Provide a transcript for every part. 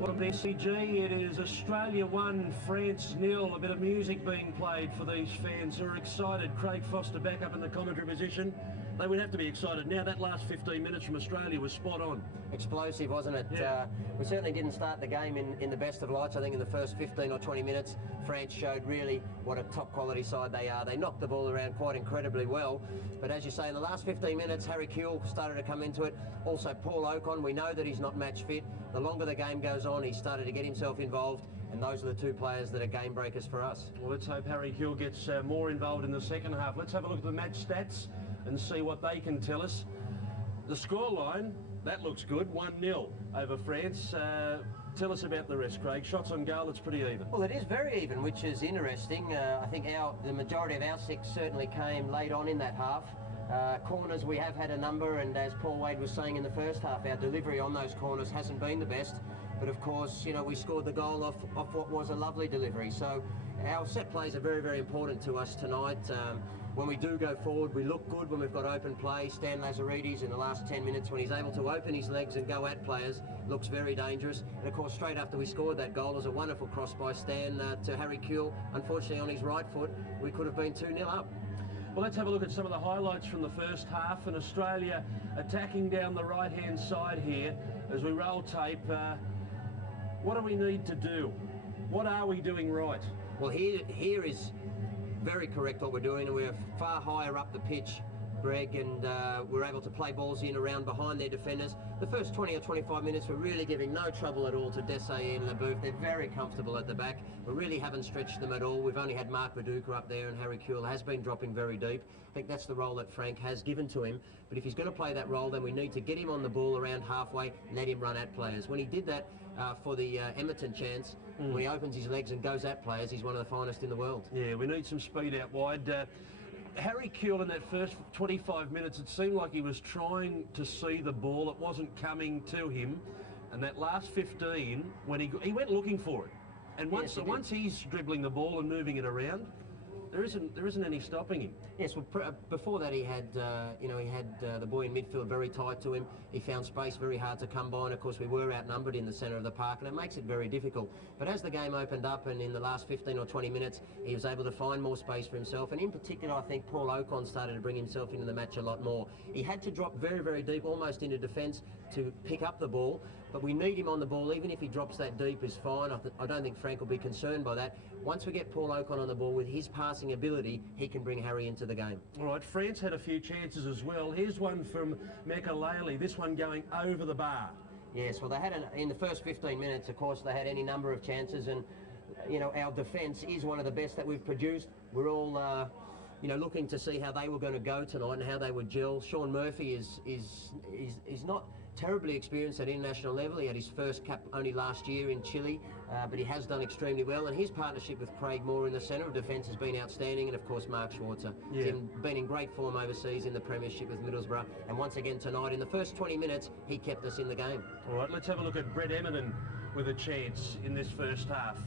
Well, MCG, it is Australia 1, France 0. A bit of music being played for these fans who are excited. Craig Foster back up in the commentary position. They would have to be excited. Now, that last 15 minutes from Australia was spot on. Explosive, wasn't it? Yeah. We certainly didn't start the game in the best of lights. I think in the first 15 or 20 minutes, France showed really what a top quality side they are. They knocked the ball around quite incredibly well. But as you say, in the last 15 minutes, Harry Kewell started to come into it. Also, Paul Ocon, we know that he's not match fit. The longer the game goes on, he started to get himself involved. And those are the two players that are game breakers for us. Well, let's hope Harry Kewell gets more involved in the second half. Let's have a look at the match stats and see what they can tell us. The scoreline, that looks good, 1-0 over France. Tell us about the rest, Craig. Shots on goal, it's pretty even. Well, it is very even, which is interesting. I think the majority of our six certainly came late on in that half. Corners, we have had a number, and as Paul Wade was saying in the first half, our delivery on those corners hasn't been the best. But of course, you know, we scored the goal off what was a lovely delivery. So our set plays are very, very important to us tonight. When we do go forward, we look good when we've got open play. Stan Lazaridis in the last 10 minutes, when he's able to open his legs and go at players, looks very dangerous. And of course, straight after we scored that goal, was a wonderful cross by Stan to Harry Kewell. Unfortunately, on his right foot, we could have been 2-0 up. Well, let's have a look at some of the highlights from the first half. And Australia attacking down the right-hand side here as we roll tape. What do we need to do? What are we doing right? Well, here is very correct what we're doing, and we're far higher up the pitch, Greg, and we're able to play balls in around behind their defenders. The first 20 or 25 minutes we're really giving no trouble at all to Desailly and Leboeuf. They're very comfortable at the back. We really haven't stretched them at all. We've only had Mark Viduka up there, and Harry Kewell has been dropping very deep. I think that's the role that Frank has given to him. But if he's going to play that role, then we need to get him on the ball around halfway, let him run at players. When he did that for the Emerton chance, when he opens his legs and goes at players, he's one of the finest in the world. Yeah, we need some speed out wide. Harry Kewell in that first 25 minutes, it seemed like he was trying to see the ball. It wasn't coming to him. And that last 15, when he went looking for it. And once he's dribbling the ball and moving it around, there isn't any stopping him. Yes, well, before that he had the boy in midfield very tight to him. He found space very hard to come by, and of course we were outnumbered in the centre of the park, and it makes it very difficult. But as the game opened up, and in the last 15 or 20 minutes, he was able to find more space for himself, and in particular I think Paul Ocon started to bring himself into the match a lot more. He had to drop very, very deep, almost into defence, to pick up the ball, but we need him on the ball. Even if he drops that deep is fine. I don't think Frank will be concerned by that. Once we get Paul Ocon on the ball, with his passing ability, he can bring Harry into the game. All right, France had a few chances as well. Here's one from Mekalele, this one going over the bar. Yes, well, they had in the first 15 minutes, of course, they had any number of chances, and you know, our defence is one of the best that we've produced. We're all looking to see how they were going to go tonight and how they would gel. Sean Murphy is not terribly experienced at international level. He had his first cap only last year in Chile, but he has done extremely well, and his partnership with Craig Moore in the centre of defence has been outstanding, and of course Mark Schwarzer. Yeah. He's been in great form overseas in the Premiership with Middlesbrough, and once again tonight in the first 20 minutes he kept us in the game. All right, let's have a look at Brett Emerton with a chance in this first half.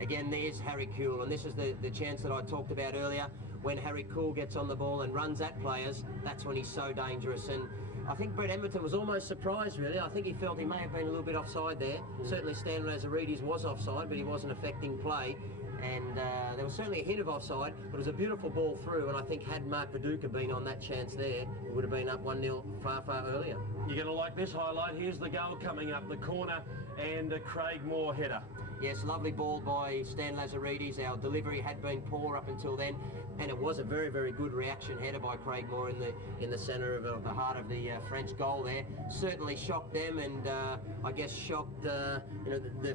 Again, there's Harry Kewell, and this is the chance that I talked about earlier. When Harry Kewell gets on the ball and runs at players, that's when he's so dangerous. And I think Brett Emerton was almost surprised, really. I think he felt he may have been a little bit offside there. Certainly Stan Lazaridis was offside, but he wasn't affecting play. And there was certainly a hint of offside, but it was a beautiful ball through, and I think had Mark Viduka been on that chance there, it would have been up 1-0 far, far earlier. You're going to like this highlight. Here's the goal coming up, the corner, and a Craig Moore header. Yes, lovely ball by Stan Lazaridis. Our delivery had been poor up until then, and it was a very, very good reaction header by Craig Moore in the centre of the heart of the French goal there. Certainly shocked them, and I guess shocked the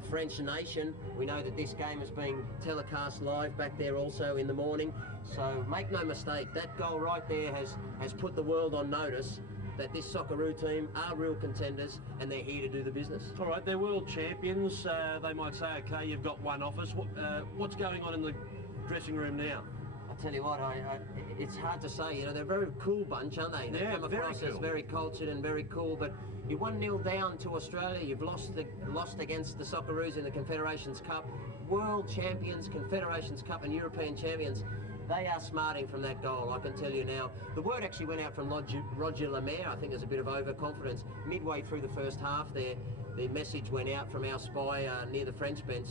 French nation. We know that this game is being telecast live back there also in the morning, so make no mistake, that goal right there has put the world on notice that this Socceroo team are real contenders, and they're here to do the business. All right, they're world champions. They might say, okay, you've got one off us. What's going on in the dressing room now? I'll tell you what, it's hard to say. You know, they're a very cool bunch, aren't they? They come across as very cultured and very cool, but you're 1-0 down to Australia. You've lost against the Socceroos in the Confederations Cup. World champions, Confederations Cup and European champions. They are smarting from that goal, I can tell you now. The word actually went out from Roger Lemaire. I think there's a bit of overconfidence. Midway through the first half there, the message went out from our spy near the French bench.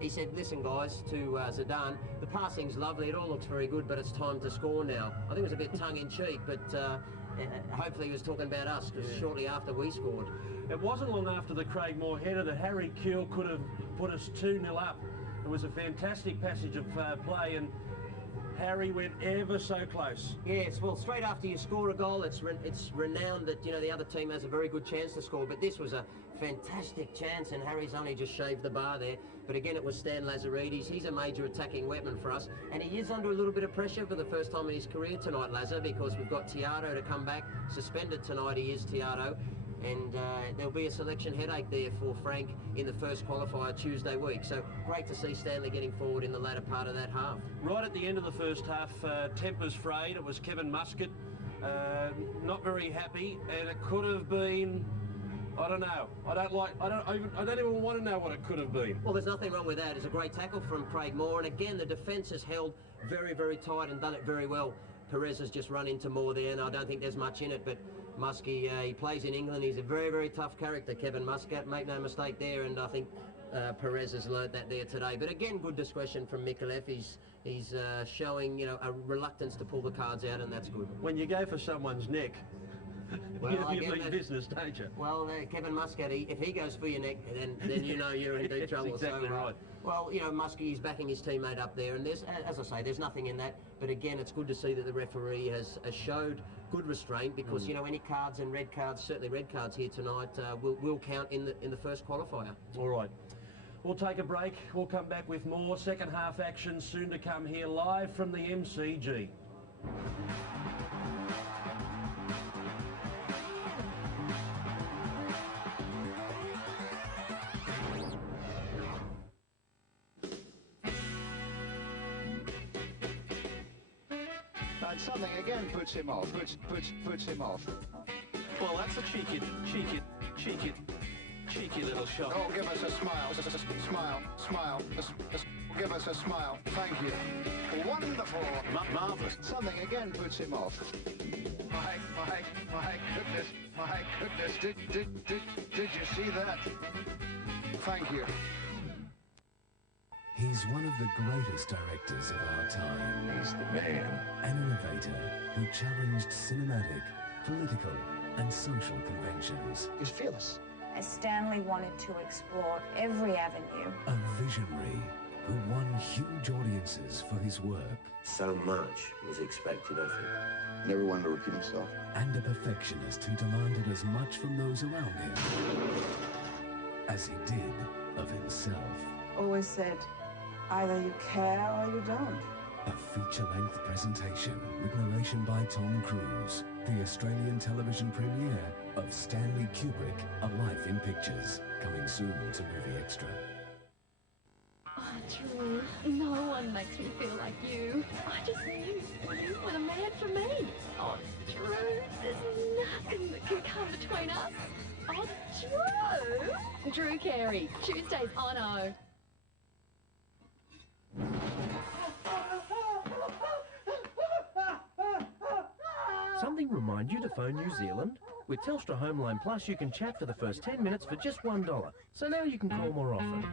He said, listen guys, to Zidane, the passing's lovely, it all looks very good, but it's time to score now. I think it was a bit tongue-in-cheek, but hopefully he was talking about us, because shortly after we scored. It wasn't long after the Craig Moore header that Harry Kewell could have put us 2-0 up. It was a fantastic passage of play, and Harry went ever so close. Yes, well, straight after you score a goal, it's renowned that, you know, the other team has a very good chance to score, but this was a fantastic chance, and Harry's only just shaved the bar there. But again, it was Stan Lazaridis. He's a major attacking weapon for us, and he is under a little bit of pressure for the first time in his career tonight, Lazar, because we've got Tiato to come back. Suspended tonight, he is Tiato. And there'll be a selection headache there for Frank in the first qualifier Tuesday week. So great to see Stanley getting forward in the latter part of that half. Right at the end of the first half, tempers frayed. It was Kevin Muscat, not very happy, and it could have been, I don't know. I don't even want to know what it could have been. Well, there's nothing wrong with that. It's a great tackle from Craig Moore, and again, the defence has held very, very tight and done it very well. Perez has just run into Moore there, and I don't think there's much in it, but Muskie, he plays in England. He's a very, very tough character, Kevin Muscat. Make no mistake there, and I think Perez has learnt that there today. But again, good discretion from Mikulev. He's showing, you know, a reluctance to pull the cards out, and that's good. When you go for someone's neck, well, you mean business, don't you? Well, Kevin Muscat, if he goes for your neck, then you know you're in deep trouble. Exactly so, right. Well, you know, Muskie, he's backing his teammate up there, and there's, as I say, there's nothing in that. But again, it's good to see that the referee has showed good restraint, because you know, any cards and red cards, certainly red cards here tonight, will count in the first qualifier. All right. We'll take a break. We'll come back with more second half action soon to come here live from the MCG. And something again puts him off. Puts him off. Well, that's a cheeky little shot. Oh, give us a smile. Smile. Give us a smile. Thank you. Wonderful. Marvellous. Something again puts him off. My goodness. Did you see that? Thank you. He's one of the greatest directors of our time. He's the man. An innovator who challenged cinematic, political and social conventions. He's fearless. As Stanley wanted to explore every avenue. A visionary who won huge audiences for his work. So much was expected of him. Never wanted to repeat himself. And a perfectionist who demanded as much from those around him as he did of himself. Always said, either you care or you don't. A feature-length presentation with narration by Tom Cruise. The Australian television premiere of Stanley Kubrick, A Life in Pictures. Coming soon to Movie Extra. Oh, Drew, no one makes me feel like you. I just knew you were the man for me. Oh, Drew, there's nothing that can come between us. Oh, Drew! Drew Carey, Tuesdays on O. Something remind you to phone New Zealand? With Telstra Homeline Plus, you can chat for the first 10 minutes for just $1. So now you can call more often.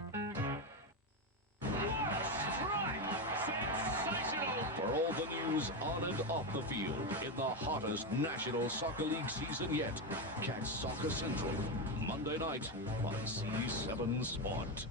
For all the news on and off the field in the hottest National Soccer League season yet, catch Soccer Central Monday night on C7 Sport.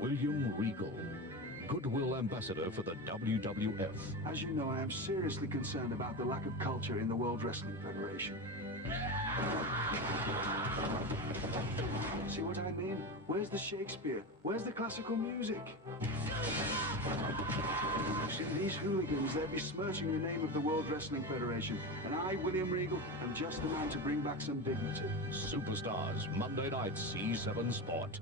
William Regal, Goodwill Ambassador for the WWF. As you know, I am seriously concerned about the lack of culture in the World Wrestling Federation. See what I mean? Where's the Shakespeare? Where's the classical music? See, these hooligans, they're besmirching the name of the World Wrestling Federation. And I, William Regal, am just the man to bring back some dignity. Superstars, Monday night, C7 Sport.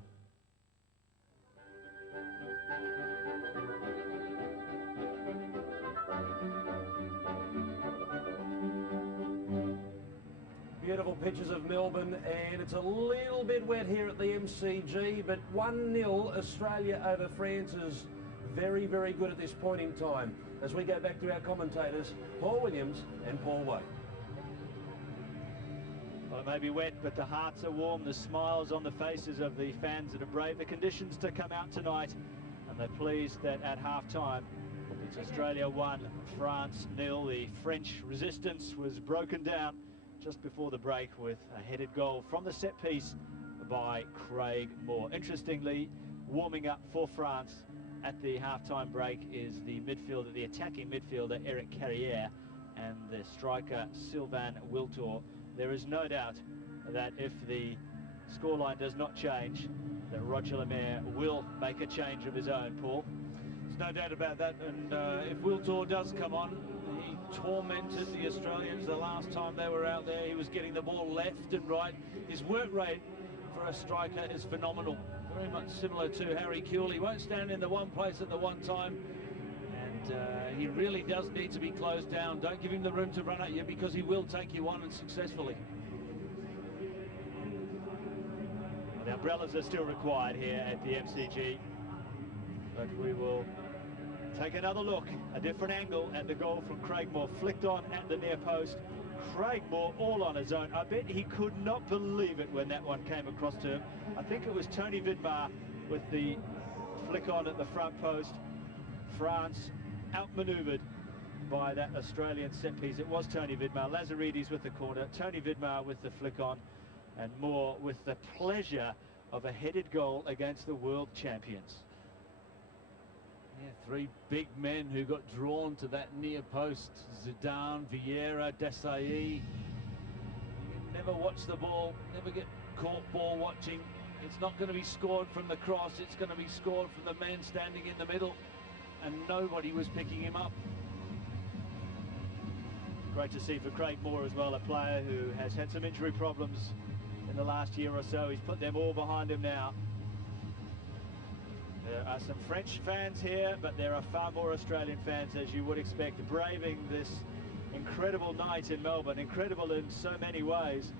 Beautiful pictures of Melbourne, and it's a little bit wet here at the MCG, but 1-0 Australia over France is very, very good at this point in time. As we go back to our commentators, Paul Williams and Paul Wade. Well, it may be wet, but the hearts are warm. The smiles on the faces of the fans that have braved the conditions to come out tonight, and they're pleased that at half-time it's Australia 1, France 0. The French resistance was broken down just before the break with a headed goal from the set piece by Craig Moore. Interestingly, warming up for France at the half-time break is the midfielder, the attacking midfielder Eric Carrière, and the striker Sylvain Wiltor. There is no doubt that if the scoreline does not change, that Roger Lemaire will make a change of his own, Paul. There's no doubt about that, and if Wiltor does come on, he tormented the Australians the last time they were out there. He was getting the ball left and right. His work rate for a striker is phenomenal. Very much similar to Harry Kewell. He won't stand in the one place at the one time, and he really does need to be closed down. Don't give him the room to run at you, because he will take you on, and successfully. Well, the umbrellas are still required here at the MCG, but we will take another look, a different angle at the goal from Craig Moore, flicked on at the near post. Craig Moore all on his own. I bet he could not believe it when that one came across to him. I think it was Tony Vidmar with the flick on at the front post. France outmaneuvered by that Australian set piece. It was Tony Vidmar. Lazaridis with the corner, Tony Vidmar with the flick on, and Moore with the pleasure of a headed goal against the world champions. Yeah, three big men who got drawn to that near post. Zidane, Vieira, Desailly. You never watch the ball, never get caught ball watching. It's not going to be scored from the cross, it's going to be scored from the man standing in the middle, and nobody was picking him up. Great to see for Craig Moore as well, a player who has had some injury problems in the last year or so. He's put them all behind him now. There are some French fans here, but there are far more Australian fans, as you would expect, braving this incredible night in Melbourne. Incredible in so many ways.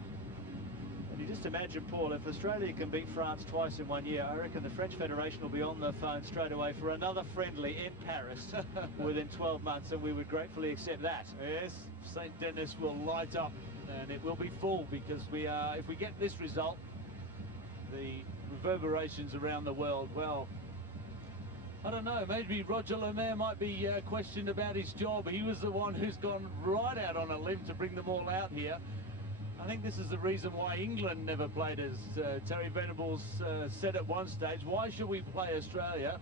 And you just imagine, Paul, if Australia can beat France twice in 1 year, I reckon the French Federation will be on the phone straight away for another friendly in Paris within 12 months, and we would gratefully accept that. Yes, St. Denis will light up, and it will be full, because we are, if we get this result, the reverberations around the world, well, I don't know, maybe Roger Lemaire might be questioned about his job. He was the one who's gone right out on a limb to bring them all out here. I think this is the reason why England never played us. Terry Venables said at one stage, why should we play Australia,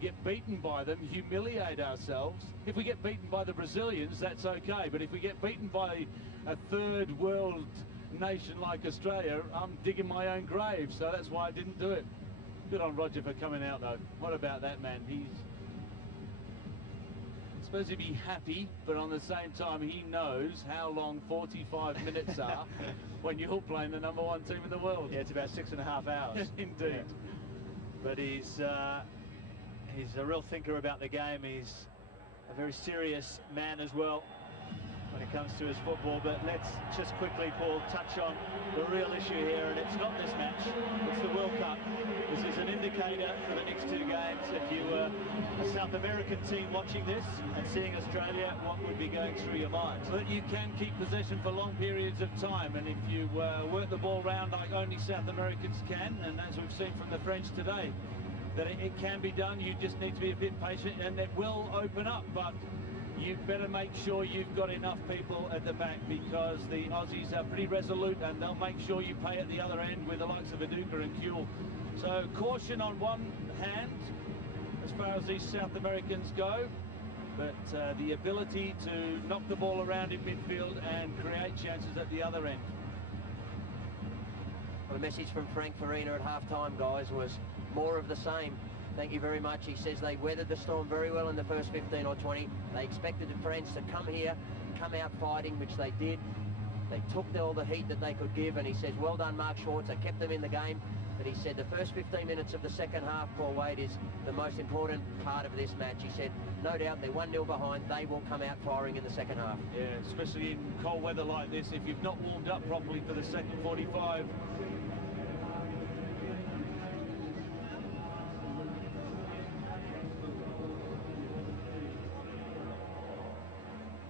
get beaten by them, humiliate ourselves? If we get beaten by the Brazilians, that's okay, but if we get beaten by a third world nation like Australia, I'm digging my own grave, so that's why I didn't do it. Good on Roger for coming out, though. What about that, man? He's supposed to be happy, but on the same time, he knows how long 45 minutes are when you're playing the #1 team in the world. Yeah, it's about 6.5 hours. Indeed. Yeah. But he's a real thinker about the game. He's a very serious man as well when it comes to his football. But let's just quickly, Paul, touch on the real issue here, and it's not this match, it's the World Cup. This is an indicator for the next two games. If you were a South American team watching this and seeing Australia, what would be going through your mind? That you can keep possession for long periods of time, and if you work the ball round like only South Americans can, and as we've seen from the French today, that it can be done. You just need to be a bit patient, and it will open up, but you better make sure you've got enough people at the back, because the Aussies are pretty resolute, and they'll make sure you pay at the other end with the likes of Aduka and Kewell. So caution on one hand as far as these South Americans go, but the ability to knock the ball around in midfield and create chances at the other end. Well, the message from Frank Farina at half-time, guys, was more of the same. Thank you very much. He says they weathered the storm very well in the first 15 or 20. They expected France to come here, come out fighting, which they did. They took all the heat that they could give, and he says, well done, Mark Schwartz. They kept them in the game. But he said the first 15 minutes of the second half, Paul Wade, is the most important part of this match. He said, no doubt, they're 1-0 behind. They will come out firing in the second half. Yeah, especially in cold weather like this, if you've not warmed up properly for the second 45.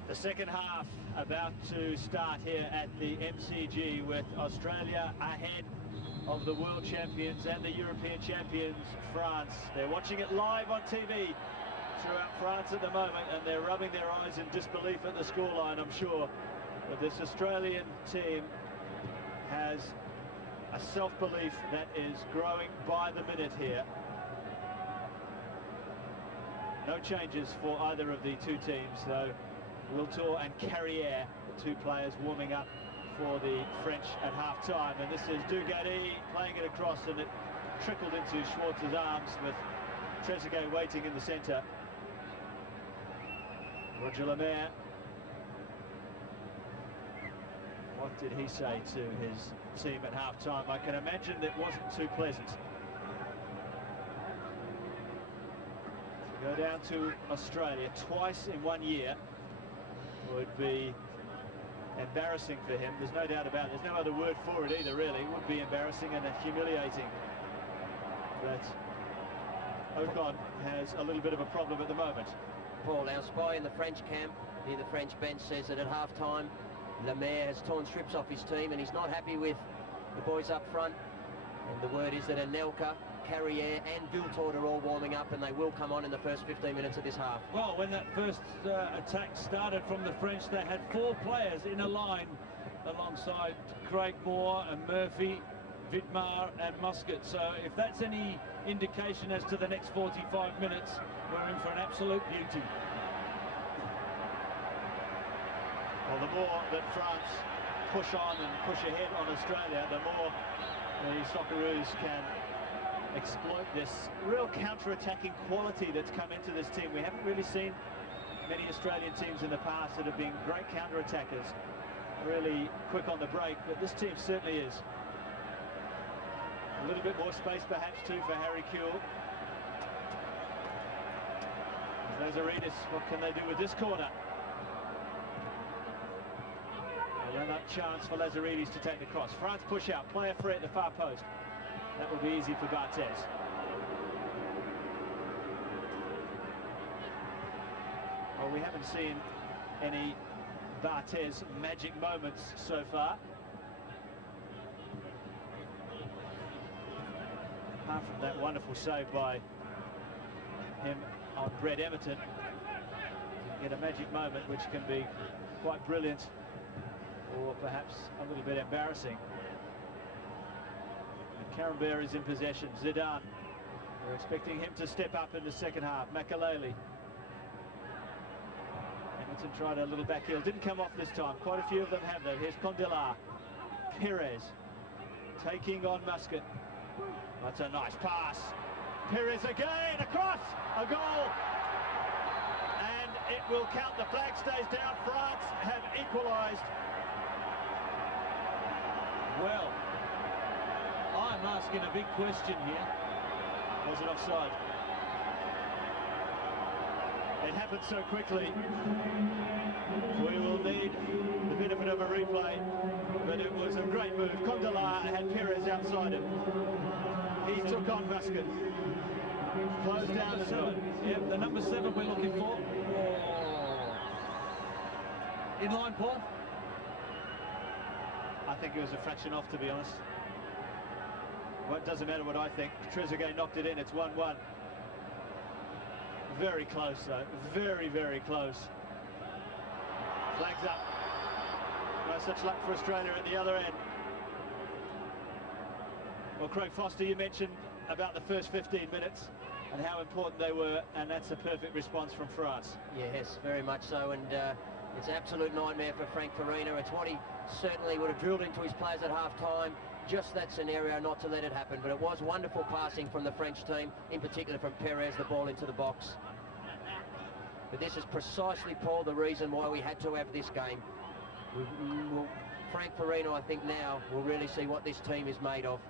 The second half about to start here at the MCG, with Australia ahead of the world champions and the European champions, France. They're watching it live on TV throughout France at the moment, and they're rubbing their eyes in disbelief at the scoreline, I'm sure. But this Australian team has a self-belief that is growing by the minute here. No changes for either of the two teams, though. Wiltor and Carrière, the two players warming up for the French at half-time. And this is Dugarry playing it across, and it trickled into Schwartz's arms with Trezeguet waiting in the centre. Roger Lemaire. What did he say to his team at half-time? I can imagine it wasn't too pleasant. To go down to Australia twice in 1 year would be embarrassing for him. There's no doubt about it. There's no other word for it either, really. It would be embarrassing and humiliating. But Ocon has a little bit of a problem at the moment. Paul, our spy in the French camp, near the French bench, says that at half-time, Lemaire has torn strips off his team, and he's not happy with the boys up front. And the word is that Anelka, Carrière and Wiltor are all warming up, and they will come on in the first 15 minutes of this half. Well, when that first attack started from the French, they had 4 players in a line alongside Craig Moore and Murphy, Vidmar and Muscat. So if that's any indication as to the next 45 minutes, we're in for an absolute beauty. Well, the more that France push on and push ahead on Australia, the more the Socceroos can exploit this real counter-attacking quality that's come into this team. We haven't really seen many Australian teams in the past that have been great counter-attackers, really quick on the break, but this team certainly is. A little bit more space perhaps too for Harry Kewell. Lazaridis, what can they do with this corner? A run-up chance for Lazaridis to take the cross. France push out, player free at the far post. That will be easy for Barthez. Well, we haven't seen any Barthez magic moments so far. Apart from that wonderful save by him on Brett Emerton. Get a magic moment which can be quite brilliant or perhaps a little bit embarrassing. Carambert is in possession. Zidane. We're expecting him to step up in the second half. Makaleli. Hamilton tried a little back heel. Didn't come off this time. Quite a few of them have though. Here's Condelar. Perez. Taking on Muscat. That's a nice pass. Perez again. Across. A goal. And it will count. The flag stays down. France have equalised. Well, I'm asking a big question here. Was it offside? It happened so quickly. We will need the benefit of a replay, but it was a great move. Condelar had Perez outside him. He took on Muscat. Closed down the 7. Yep, the number 7 we're looking for. In line, Paul? I think it was a fraction off, to be honest. Well, it doesn't matter what I think. Trezeguet knocked it in. It's 1-1. Very close, though. Very, very close. Flags up. No such luck for Australia at the other end. Well, Craig Foster, you mentioned about the first 15 minutes and how important they were, and that's a perfect response from France. Yes, very much so, and it's an absolute nightmare for Frank Farina. It's what he certainly would have drilled into his players at half-time. just that scenario not to let it happen. But it was wonderful passing from the French team, in particular from Perez, the ball into the box. But this is precisely, Paul, the reason why we had to have this game. Frank Farino, I think now, will really see what this team is made of.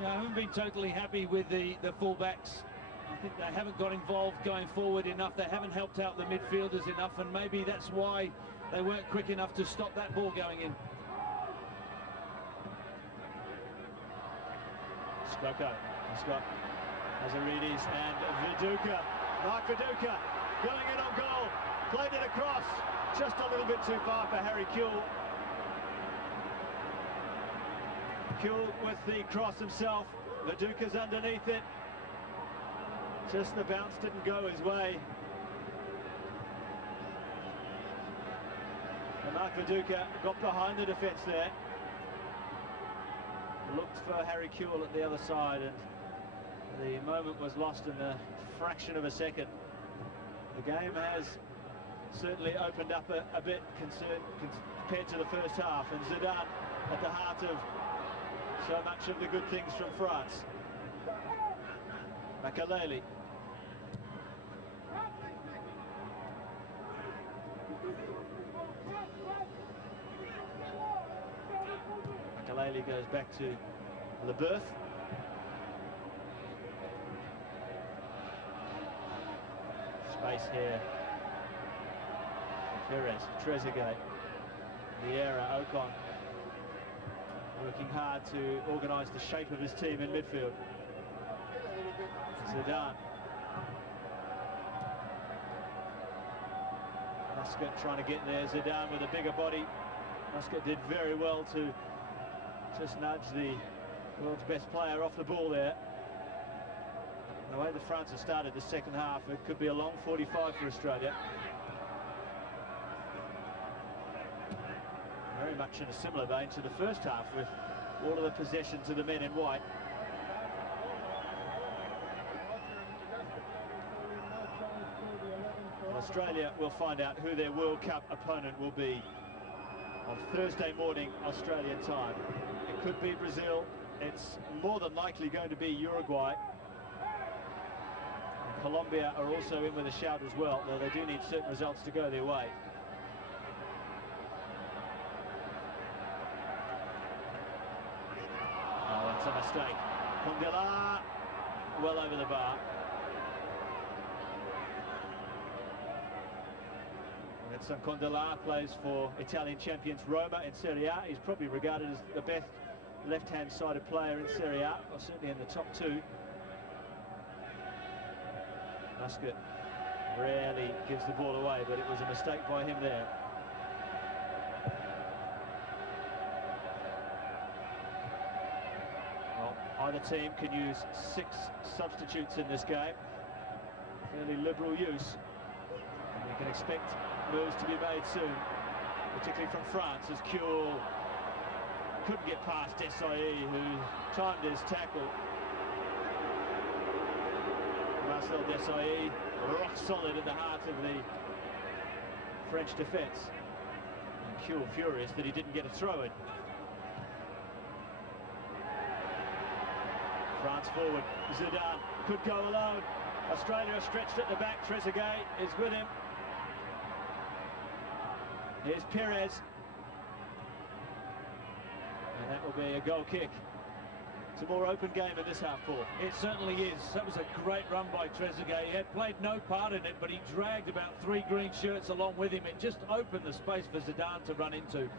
Yeah, I haven't been totally happy with the fullbacks. I think they haven't got involved going forward enough. They haven't helped out the midfielders enough, and maybe that's why they weren't quick enough to stop that ball going in. Skoko, Scott, Lazaridis and Viduka. Mark Viduka going in on goal. Played it across. Just a little bit too far for Harry Kewell. Kewell with the cross himself. Viduka's underneath it. Just the bounce didn't go his way. And Mark Viduka got behind the defence there. Looked for Harry Kewell at the other side, and the moment was lost in a fraction of a second. The game has certainly opened up a bit compared to the first half, and Zidane at the heart of so much of the good things from France. Makaleli. Makaleli goes back to Leberth. Space here. Perez, Trezeguet, Vieira, Ocon, working hard to organise the shape of his team in midfield. Zidane. Muscat trying to get there. Zidane with a bigger body. Muscat did very well to just nudge the world's best player off the ball there. The way the France have started the second half, it could be a long 45 for Australia. Very much in a similar vein to the first half, with all of the possession to the men in white. Australia will find out who their World Cup opponent will be on Thursday morning, Australian time. It could be Brazil. It's more than likely going to be Uruguay. And Colombia are also in with a shout as well, though they do need certain results to go their way. Oh, that's a mistake. Condela, well over the bar. Edson Condela plays for Italian champions Roma in Serie A. He's probably regarded as the best left-hand sided player in Serie A, or certainly in the top two. Muscat rarely gives the ball away, but it was a mistake by him there. Well, either team can use 6 substitutes in this game. Fairly liberal use. And we can expect moves to be made soon, particularly from France, as Kewell couldn't get past Desailly, who timed his tackle. Marcel Desailly, rock solid in the heart of the French defence. And Kewell furious that he didn't get a throw-in. France forward, Zidane could go alone. Australia stretched at the back, Trezeguet is with him. Here's Perez. And that will be a goal kick. It's a more open game in this half, Paul. It certainly is. That was a great run by Trezeguet. He had played no part in it, but he dragged about 3 green shirts along with him. It just opened the space for Zidane to run into.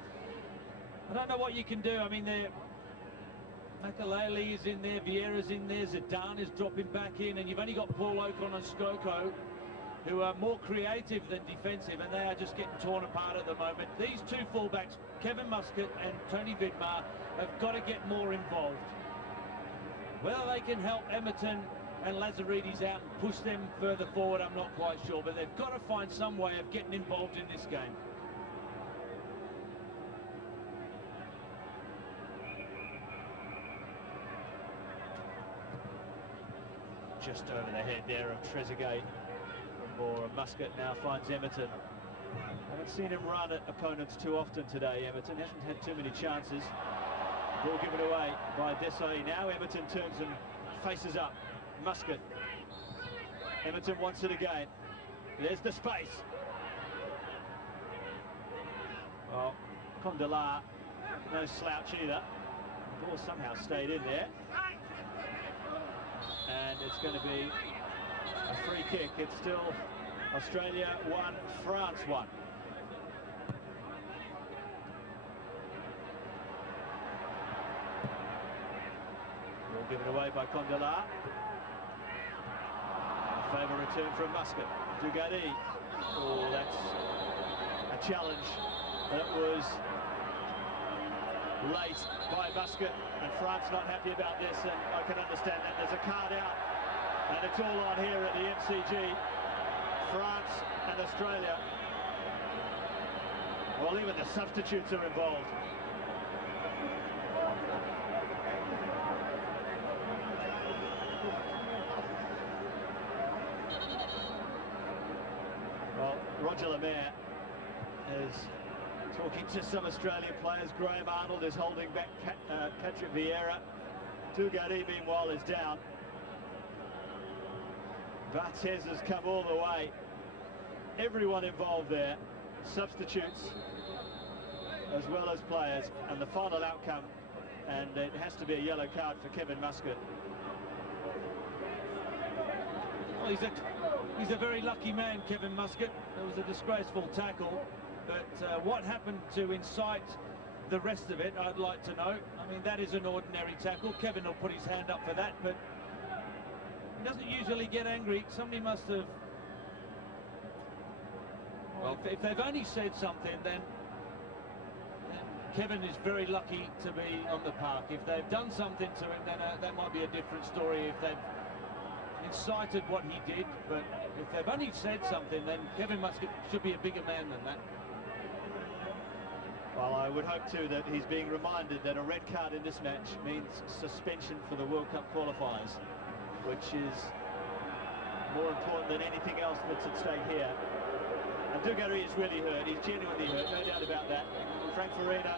I don't know what you can do. I mean, Makaleli is in there, Vieira's in there, Zidane is dropping back in, and you've only got Paul Ocon and Skoko, who are more creative than defensive, and they are just getting torn apart at the moment. These two fullbacks, Kevin Muscat and Tony Vidmar, have got to get more involved. Whether they can help Emerton and Lazaridis out and push them further forward, I'm not quite sure, but they've got to find some way of getting involved in this game. Just over the head there of Trezeguet. Or Muscat now finds Emerton. Haven't haven't seen him run at opponents too often today, Everton. Hasn't had too many chances. Ball given away by Desai. Now Everton turns and faces up. Muscat. Everton wants it again. There's the space. Well, Condola, no slouch either. The ball somehow stayed in there. And it's going to be a free kick. It's still Australia 1, France 1. Ball given away by Condola. A favour return from Muscat. Dugarry. Oh, that's a challenge that was late by Muscat, and France not happy about this, and I can understand that. There's a card out, and it's all on here at the MCG. France and Australia. Well, even the substitutes are involved. Well, Roger Lemaire is talking to some Australian players. Graham Arnold is holding back Patrick Vieira. Dugarry, meanwhile, is down. Barthez has come all the way. Everyone involved there, substitutes as well as players, and the final outcome, and it has to be a yellow card for Kevin Muscat. Well, he's a very lucky man, Kevin Muscat. It was a disgraceful tackle, but what happened to incite the rest of it, I'd like to know. I mean, that is an ordinary tackle. Kevin will put his hand up for that, but he doesn't usually get angry. Somebody must have... Well, if they've only said something, then Kevin is very lucky to be on the park. If they've done something to him, then that might be a different story. If they've incited what he did, but if they've only said something, then Kevin Muscat should be a bigger man than that. Well, I would hope too that he's being reminded that a red card in this match means suspension for the World Cup qualifiers, which is more important than anything else that's at stake here. And Dugarry is really hurt. He's genuinely hurt, no doubt about that. Frank Farina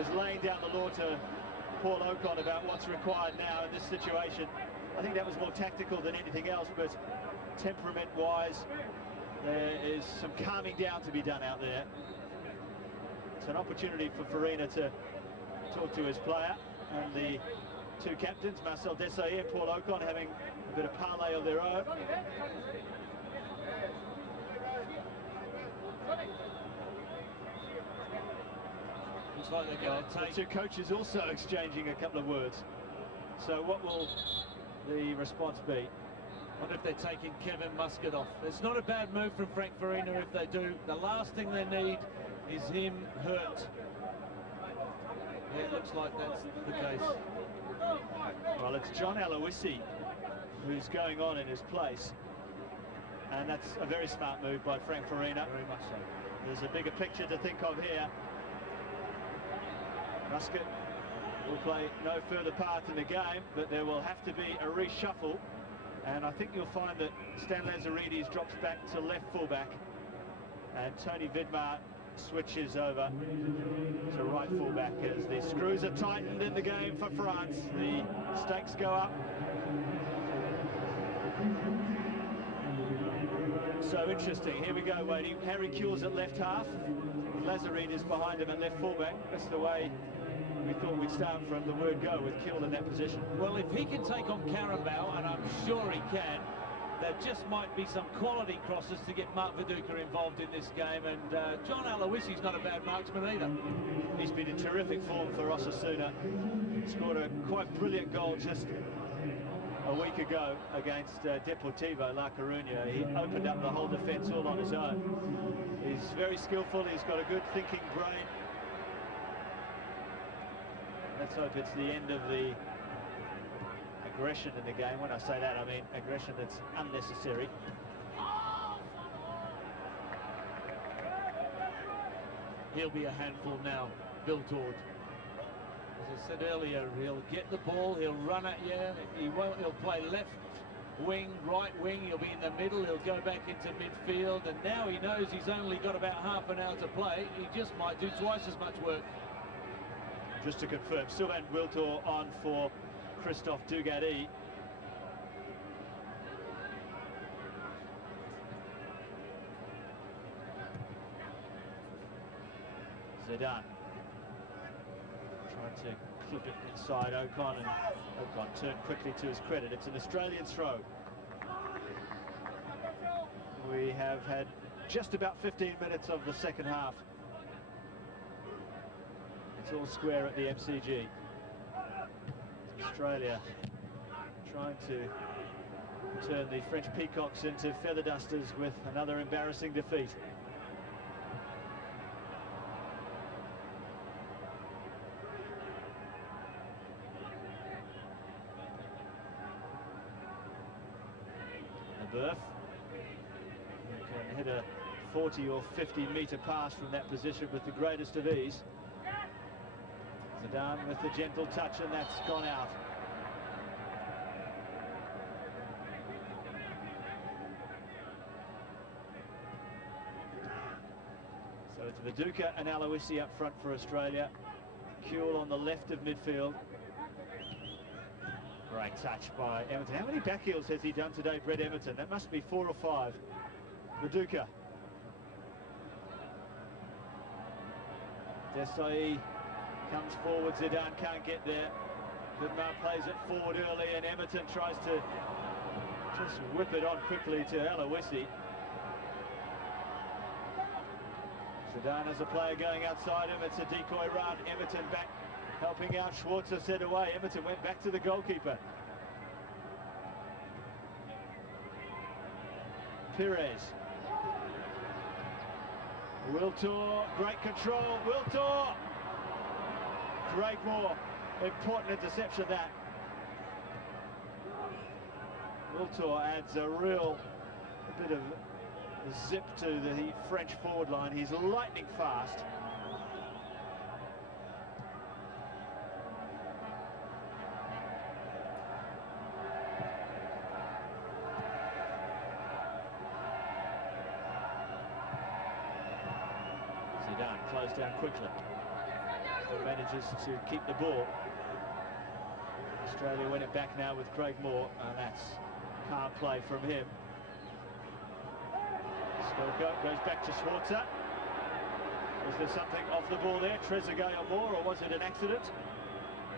is laying down the law to Paul Ocon about what's required now in this situation. I think that was more tactical than anything else, but temperament-wise, there is some calming down to be done out there. It's an opportunity for Farina to talk to his player, and the two captains, Marcel Desailly and Paul Ocon, having a bit of parley of their own. Looks like they're going to take... The two coaches also exchanging a couple of words. So what will the response be? I wonder if they're taking Kevin Muscat off. It's not a bad move from Frank Farina if they do. The last thing they need is him hurt. Yeah, it looks like that's the case. Well, it's John Aloisi who's going on in his place. And that's a very smart move by Frank Farina. Very much so. There's a bigger picture to think of here. Muscat will play no further part in the game, but there will have to be a reshuffle. And I think you'll find that Stan Lazaridis drops back to left fullback, and Tony Vidmar switches over to right fullback as the screws are tightened in the game for France. The stakes go up. So interesting. Here we go, Wadey. Harry Kewell's at left half. Lazaridis behind him at left fullback. That's the way we thought we'd start from the word go, with Kewell in that position. Well, if he can take on Carabao, and I'm sure he can, there just might be some quality crosses to get Mark Viduka involved in this game, and John Aloisi's not a bad marksman either. He's been in terrific form for Osasuna. Scored a quite brilliant goal just a week ago against Deportivo La Coruña. He opened up the whole defence all on his own. He's very skillful, he's got a good thinking brain. Let's hope it's the end of the aggression in the game. When I say that, I mean aggression that's unnecessary. He'll be a handful now, Bill Tord. As I said earlier, he'll get the ball, he'll run at you, he'll play left wing, right wing. He'll be in the middle. He'll go back into midfield. And now he knows he's only got about half an hour to play. He just might do twice as much work. Just to confirm, Sylvain Wiltor on for Christophe Dugarry. Zidane trying to clip it inside Ocon, and Ocon turned quickly to his credit. It's an Australian throw. We have had just about 15 minutes of the second half. It's all square at the MCG. Australia trying to turn the French Peacocks into feather dusters with another embarrassing defeat. Berth can hit a 40 or 50 metre pass from that position with the greatest of ease. Zidane with the gentle touch, and that's gone out. So it's Viduka and Aloisi up front for Australia. Kuehl on the left of midfield. Great touch by Emerton. How many back heels has he done today, Brett Emerton? That must be 4 or 5. Viduka. Desai comes forward. Zidane can't get there. Goodman plays it forward early, and Emerton tries to just whip it on quickly to Aloisi. Zidane has a player going outside him. It's a decoy run. Emerton back, helping out. Schwarzer set away. Emerton went back to the goalkeeper. Pires. Wiltor, great control. Wiltor! Craig Moore, important interception that. Wiltor adds a real bit of zip to the French forward line. He's lightning fast. Zidane closed down quickly. He manages to keep the ball. Australia win it back now with Craig Moore, and that's calm play from him. Skorko goes back to Schwarzer. Was there something off the ball there? Trezeguet or Moore, or was it an accident?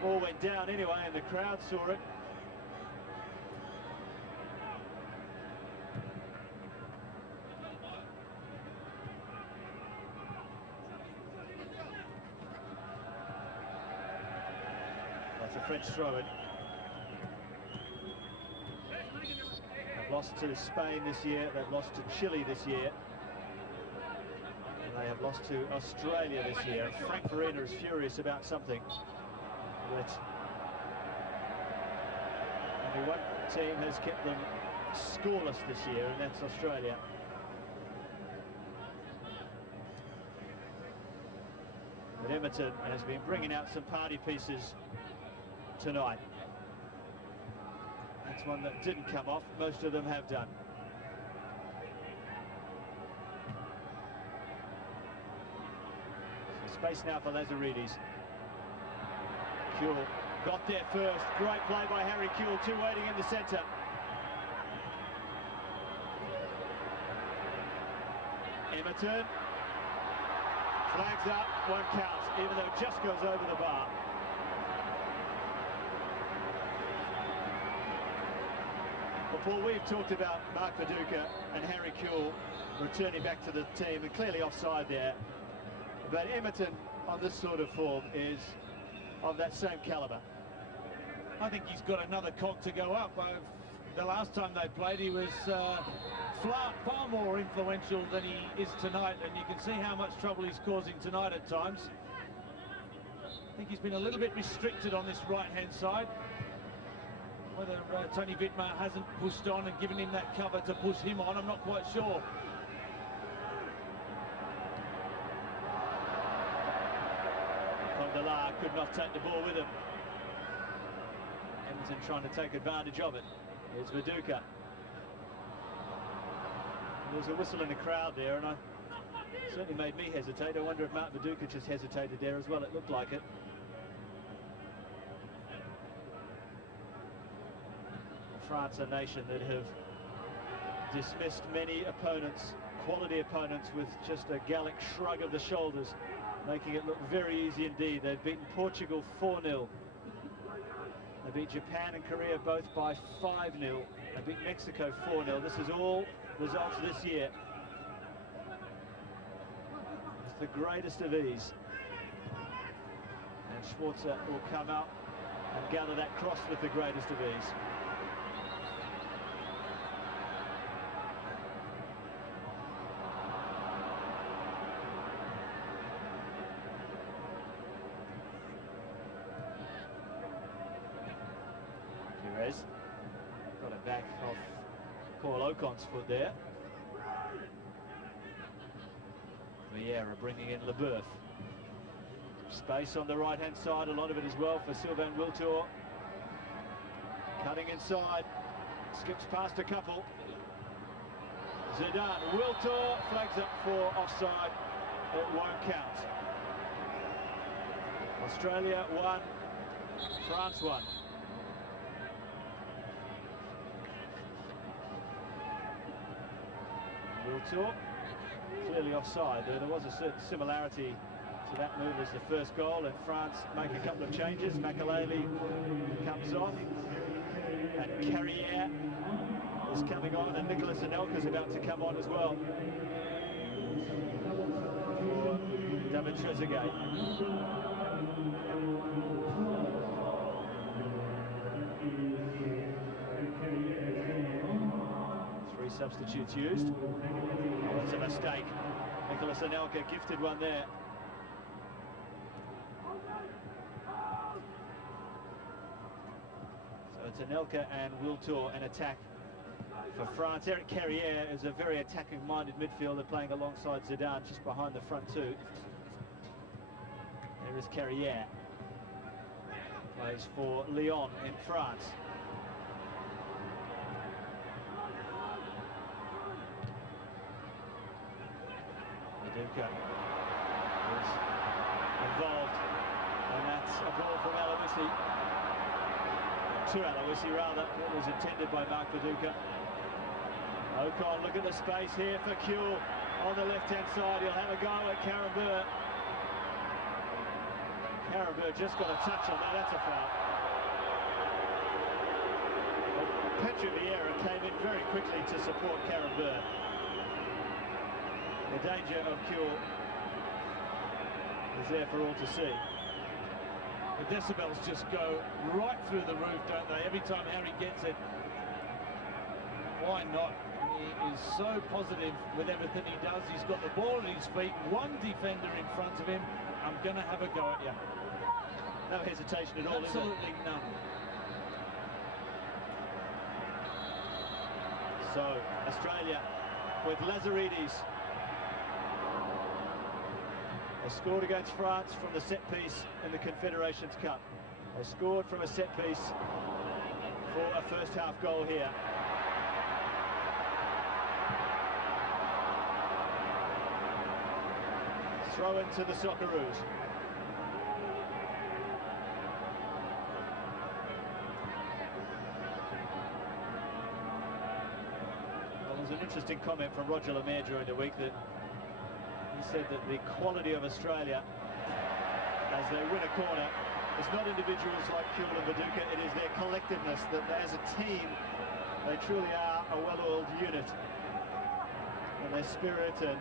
Moore went down anyway, and the crowd saw it. That's a French throw-in. They've lost to Spain this year, they've lost to Chile this year. And they have lost to Australia this year. And Frank Farina is furious about something. But only one team has kept them scoreless this year, and that's Australia. But Emerton has been bringing out some party pieces tonight. That's one that didn't come off. Most of them have done. So space now for Lazaridis. Kuehl got there first. Great play by Harry Kuehl. Two waiting in the centre. Emerton. Flags up. One count, even though it just goes over the bar. Well, Paul, we've talked about Mark Viduka and Harry Kuehl returning back to the team, and clearly offside there. But Emerton, on this sort of form, is of that same calibre. I think he's got another cog to go up. The last time they played, he was far more influential than he is tonight, and you can see how much trouble he's causing tonight at times. I think he's been a little bit restricted on this right-hand side. Whether Tony Wittmer hasn't pushed on and given him that cover to push him on, I'm not quite sure. Condola could not take the ball with him. Emerton trying to take advantage of it. Here's Viduka. There's a whistle in the crowd there, and it certainly made me hesitate. I wonder if Mark Viduka just hesitated there as well. It looked like it. France, a nation that have dismissed many opponents, quality opponents, with just a Gallic shrug of the shoulders, making it look very easy indeed. They've beaten Portugal 4-0. They beat Japan and Korea both by 5-0. They beat Mexico 4-0. This is all results this year. It's the greatest of ease. And Schwarzer will come out and gather that cross with the greatest of ease. Got it back off Paul Ocon's foot there. Vieira bringing in Leboeuf. Space on the right-hand side, a lot of it as well for Sylvain Wiltord. Cutting inside, skips past a couple. Zidane, Wiltord flags up for offside. It won't count. Australia 1, France 1. Wiltord, clearly offside, though there was a certain similarity to that move as the first goal, and France make a couple of changes. Makelele comes off, and Carrière is coming on, and Nicolas Anelka is about to come on as well for David Trezeguet. Three substitutes used. Oh, it's a mistake. Nicolas Anelka gifted one there. So it's Anelka and Wiltord in attack for France. Eric Carrière is a very attacking-minded midfielder playing alongside Zidane just behind the front two. There is Carrière. Plays for Lyon in France. Viduka is involved, and that's a ball from Aloisi. To Aloisi, rather. It was intended by Mark Viduka. Ocon, look at the space here for Kuehl on the left-hand side. He'll have a go at Karambeu. Karambeu just got a touch on that. That's a foul. Petru Vieira came in very quickly to support Karambeu. The danger of Kuehl is there for all to see. The decibels just go right through the roof, don't they? Every time Harry gets it. Why not? He is so positive with everything he does. He's got the ball at his feet, one defender in front of him. I'm going to have a go at you. No hesitation at all, absolutely none. So, Australia with Lazaridis. They scored against France from the set piece in the Confederations Cup. They scored from a set piece for a first half goal here. Throw into the Socceroos. Well, there's an interesting comment from Roger Lemaire during the week that he said that the quality of Australia as they win a corner is not individuals like Kuehl and Viduka, it is their collectiveness, that as a team they truly are a well-oiled unit, and their spirit and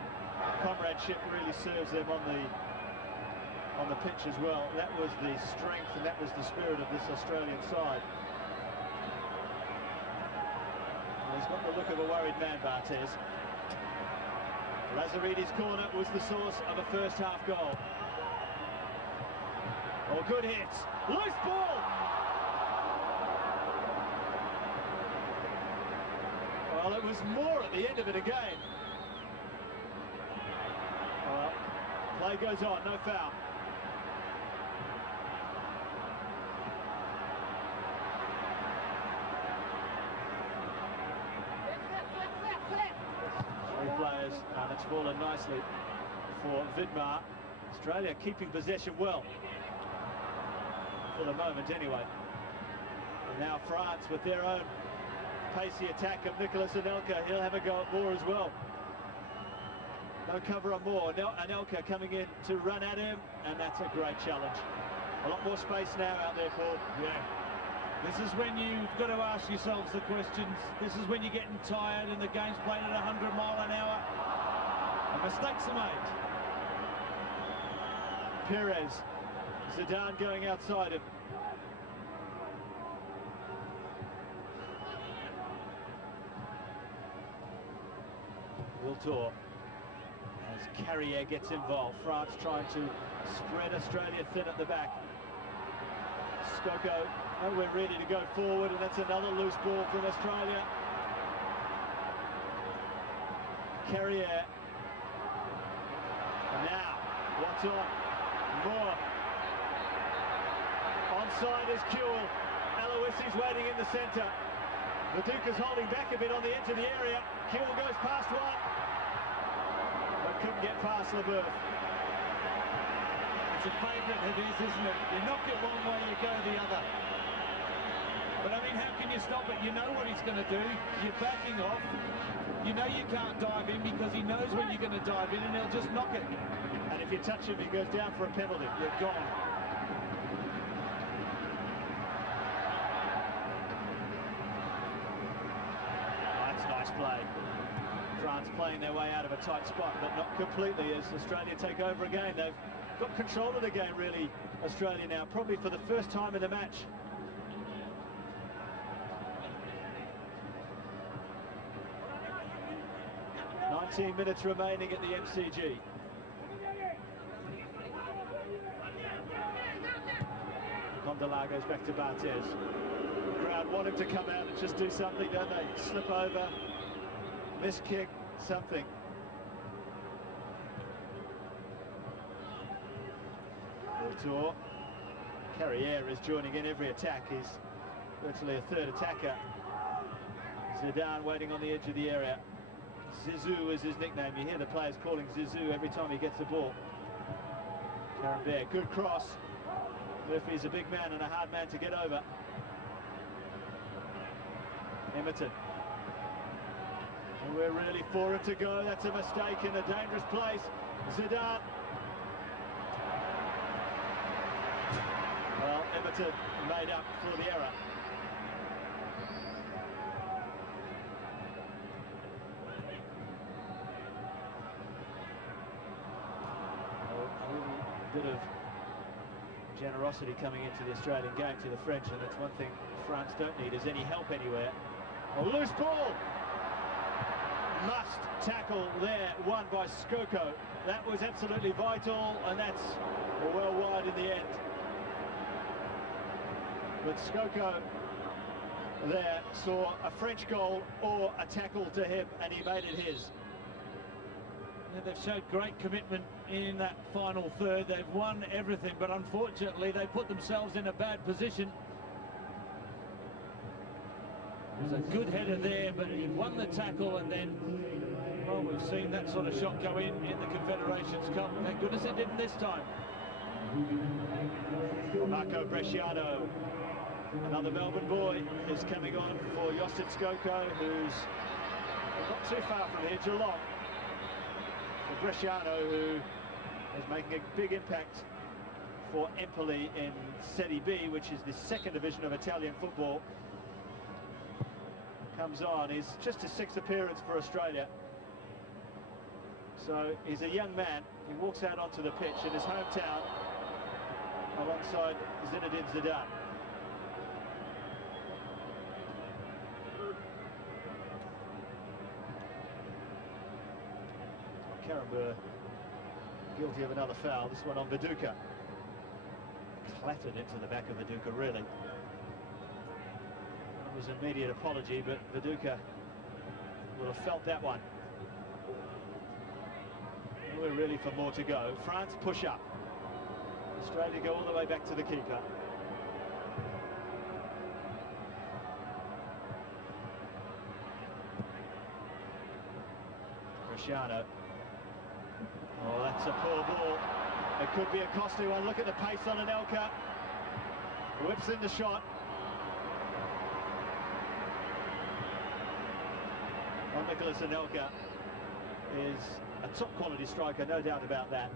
comradeship really serves them on the pitch as well. That was the strength and that was the spirit of this Australian side. Well, he's got the look of a worried man, Barthez. Lazaridis' corner was the source of a first half goal. Oh, good hits. Loose ball! Well, it was more at the end of it again. Well, play goes on, no foul. It's fallen nicely for Vidmar. Australia keeping possession well. For the moment, anyway. And now France with their own pacey attack of Nicolas Anelka. He'll have a go at Moore as well. No cover on Moore. Anelka coming in to run at him, and that's a great challenge. A lot more space now out there, Paul. Yeah. This is when you've got to ask yourselves the questions. This is when you're getting tired and the game's played at 100 mile an hour. And mistakes are made. Perez. Zidane going outside him. Wiltor as Carrier gets involved. France trying to spread Australia thin at the back. Skoko nowhere ready to go forward, and that's another loose ball from Australia. Carrier. Now, what's on? Moore. Onside is Kuhl. Aloisi's waiting in the centre. Viduka's holding back a bit on the edge of the area. Kuhl goes past one, but couldn't get past Leboeuf. It's a favourite of his, isn't it? You knock it one way, you go the other. But I mean, how can you stop it? You know what he's going to do. You're backing off. You know you can't dive in because he knows when you're going to dive in, and he'll just knock it. And if you touch him, he goes down for a penalty. You're gone. Nice play. France playing their way out of a tight spot, but not completely as Australia take over again. They've got control of the game, really, Australia now, probably for the first time in the match. "19 minutes remaining at the MCG. Gondala goes back to Barthez. The crowd want him to come out and just do something, don't they? Slip over, miss kick, something. Wiltor. Carrier is joining in every attack. He's virtually a third attacker. Zidane waiting on the edge of the area. Zizou is his nickname. You hear the players calling Zizou every time he gets the ball. Carambert, good cross. Murphy's a big man and a hard man to get over. Emerton. And we're really for him to go. That's a mistake in a dangerous place. Zidane. Well, Emerton made up for the error. A little bit of generosity coming into the Australian game to the French, and that's one thing France don't need, is any help anywhere. A loose ball! Must tackle there, won by Skoko. That was absolutely vital, and that's well wide in the end. But Skoko there saw a French goal or a tackle to him, and he made it his. Yeah, they've showed great commitment in that final third. They've won everything, but unfortunately they put themselves in a bad position. There's a good header there, but he won the tackle, and then, well, we've seen that sort of shot go in the Confederations Cup. Thank goodness it didn't this time. Marco Bresciano, another Melbourne boy, is coming on for Josip Skoko, who's not too far from here, Geelong. For Bresciano, who is making a big impact for Empoli in Serie B, which is the second division of Italian football. Comes on, he's just his 6th appearance for Australia. So he's a young man. He walks out onto the pitch in his hometown alongside Zinedine Zidane. Karambeur guilty of another foul, this one on Viduka. Clattered into the back of Viduka, really. It was an immediate apology, but Viduka will have felt that one. And we're really for more to go. France push up. Australia go all the way back to the keeper. Bresciano Oh, that's a poor ball. It could be a costly one. Look at the pace on Anelka. Whips in the shot. Well, Nicholas Anelka is a top-quality striker, no doubt about that.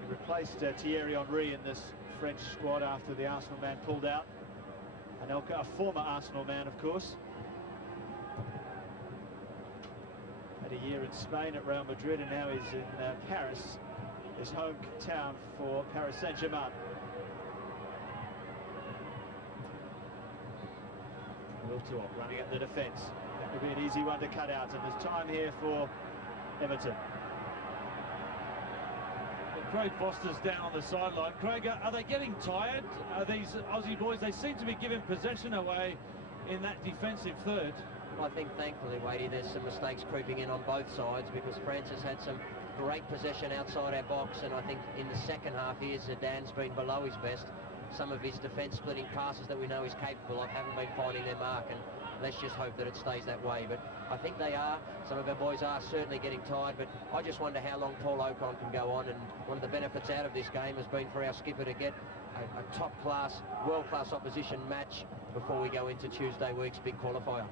He replaced Thierry Henry in this French squad after the Arsenal man pulled out. Anelka, a former Arsenal man, of course. Had a year in Spain at Real Madrid, and now he's in Paris, his hometown for Paris Saint-Germain. Wiltor running at the defence. That would be an easy one to cut out, and there's time here for Everton. Craig Foster's down on the sideline. Craig, are they getting tired? These Aussie boys, they seem to be giving possession away in that defensive third. I think thankfully, Wadey, there's some mistakes creeping in on both sides, because Francis had some great possession outside our box, and I think in the second half here, Zidane's been below his best. Some of his defence-splitting passes that we know he's capable of haven't been finding their mark, and let's just hope that it stays that way. But I think they are. Some of our boys are certainly getting tired, but I just wonder how long Paul Ocon can go on, and one of the benefits out of this game has been for our skipper to get a top-class, world-class opposition match before we go into Tuesday week's big qualifier.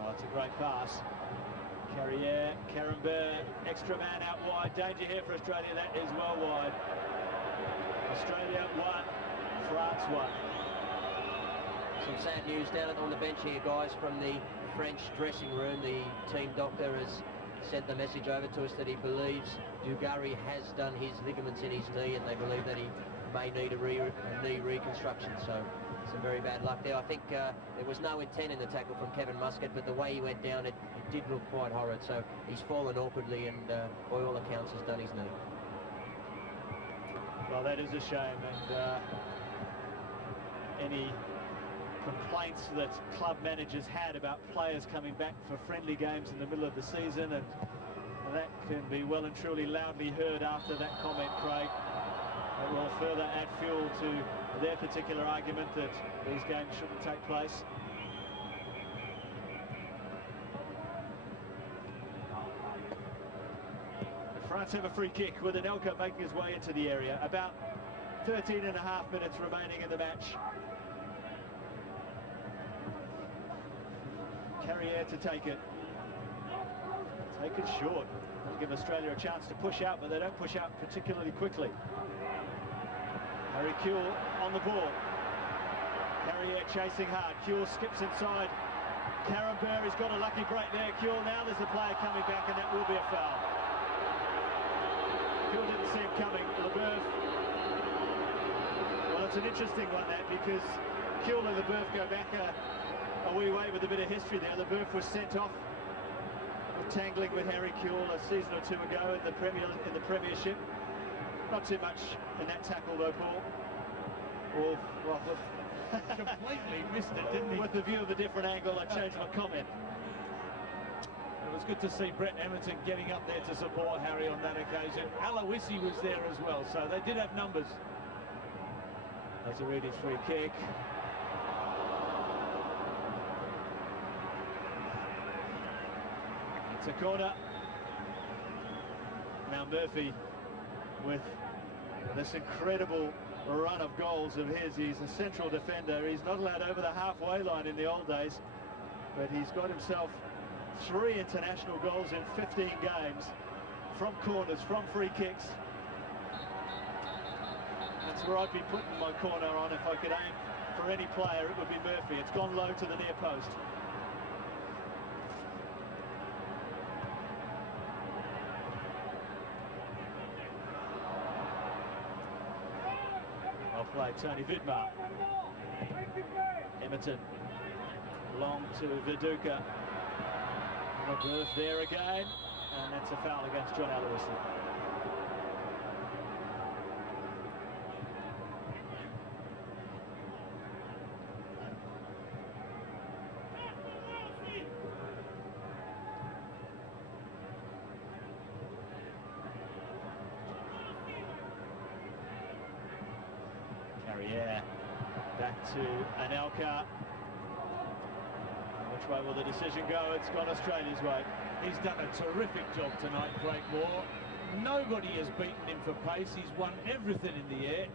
Oh, it's a great pass. Carrière, Karambert, extra man out wide. Danger here for Australia. That is well wide. Australia 1, France 1. Some sad news down on the bench here, guys, from the French dressing room. The team doctor has sent the message over to us that he believes Dugarry has done his ligaments in his knee, and they believe that he may need a knee reconstruction. So some very bad luck there. I think there was no intent in the tackle from Kevin Muscat, but the way he went down, it did look quite horrid. So he's fallen awkwardly, and by all accounts has done his knee. Well, that is a shame, and any complaints that club managers had about players coming back for friendly games in the middle of the season, and that can be well and truly loudly heard after that comment, Craig. It will further add fuel to their particular argument that these games shouldn't take place. France have a free kick with Anelka making his way into the area. About 13.5 minutes remaining in the match. Carrière to take it. Take it short. That'll give Australia a chance to push out, but they don't push out particularly quickly. Harry Kewell on the ball. Carrière chasing hard. Kewell skips inside. Karambert, he's got a lucky break there. Kewell, now there's a player coming back, and that will be a foul. Kewell didn't see him coming. Leboeuf. Well, it's an interesting one, that, because Kewell and Leboeuf go back a wee way with a bit of history there. Leboeuf was sent off for tangling with Harry Kewell a season or two ago in the Premiership. Not too much in that tackle though, Paul. Well, completely missed it, didn't he? With the view of a different angle, I changed my comment. It was good to see Brett Emerton getting up there to support Harry on that occasion. Aloisi was there as well, so they did have numbers. That's a really free kick. It's a corner. Now Murphy with this incredible run of goals of his. He's a central defender. He's not allowed over the halfway line in the old days, but he's got himself 3 international goals in 15 games from corners, from free kicks. That's where I'd be putting my corner on if I could aim for any player. It would be Murphy. It's gone low to the near post. Well played, Tony Vidmar. Emerton. Long to Viduka. Leboeuf there again. And that's a foul against John Aloisi. Carrière back to Anelka. Which way will the decision go? It's gone Australia's way. He's done a terrific job tonight, Craig Moore. Nobody has beaten him for pace. He's won everything in the air.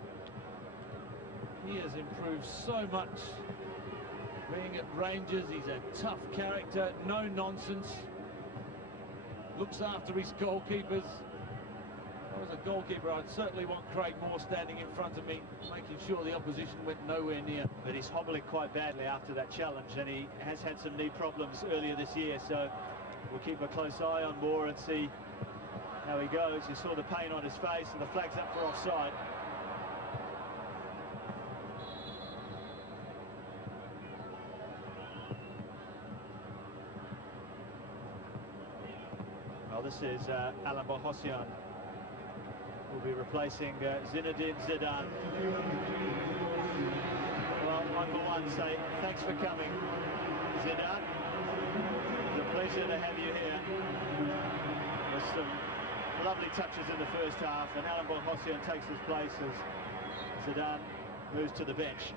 He has improved so much. Being at Rangers, he's a tough character, no nonsense. Looks after his goalkeepers. If I was a goalkeeper, I'd certainly want Craig Moore standing in front of me, making sure the opposition went nowhere near. But he's hobbling quite badly after that challenge, and he has had some knee problems earlier this year, so we'll keep a close eye on Moore and see how he goes. You saw the pain on his face, and the flag's up for offside. Well, this is Alain Bohossian, will be replacing Zinedine Zidane. Well, I for one say thanks for coming, Zidane. It's a pleasure to have you here. There's some lovely touches in the first half, and Alain Bohossian takes his place as Zidane moves to the bench.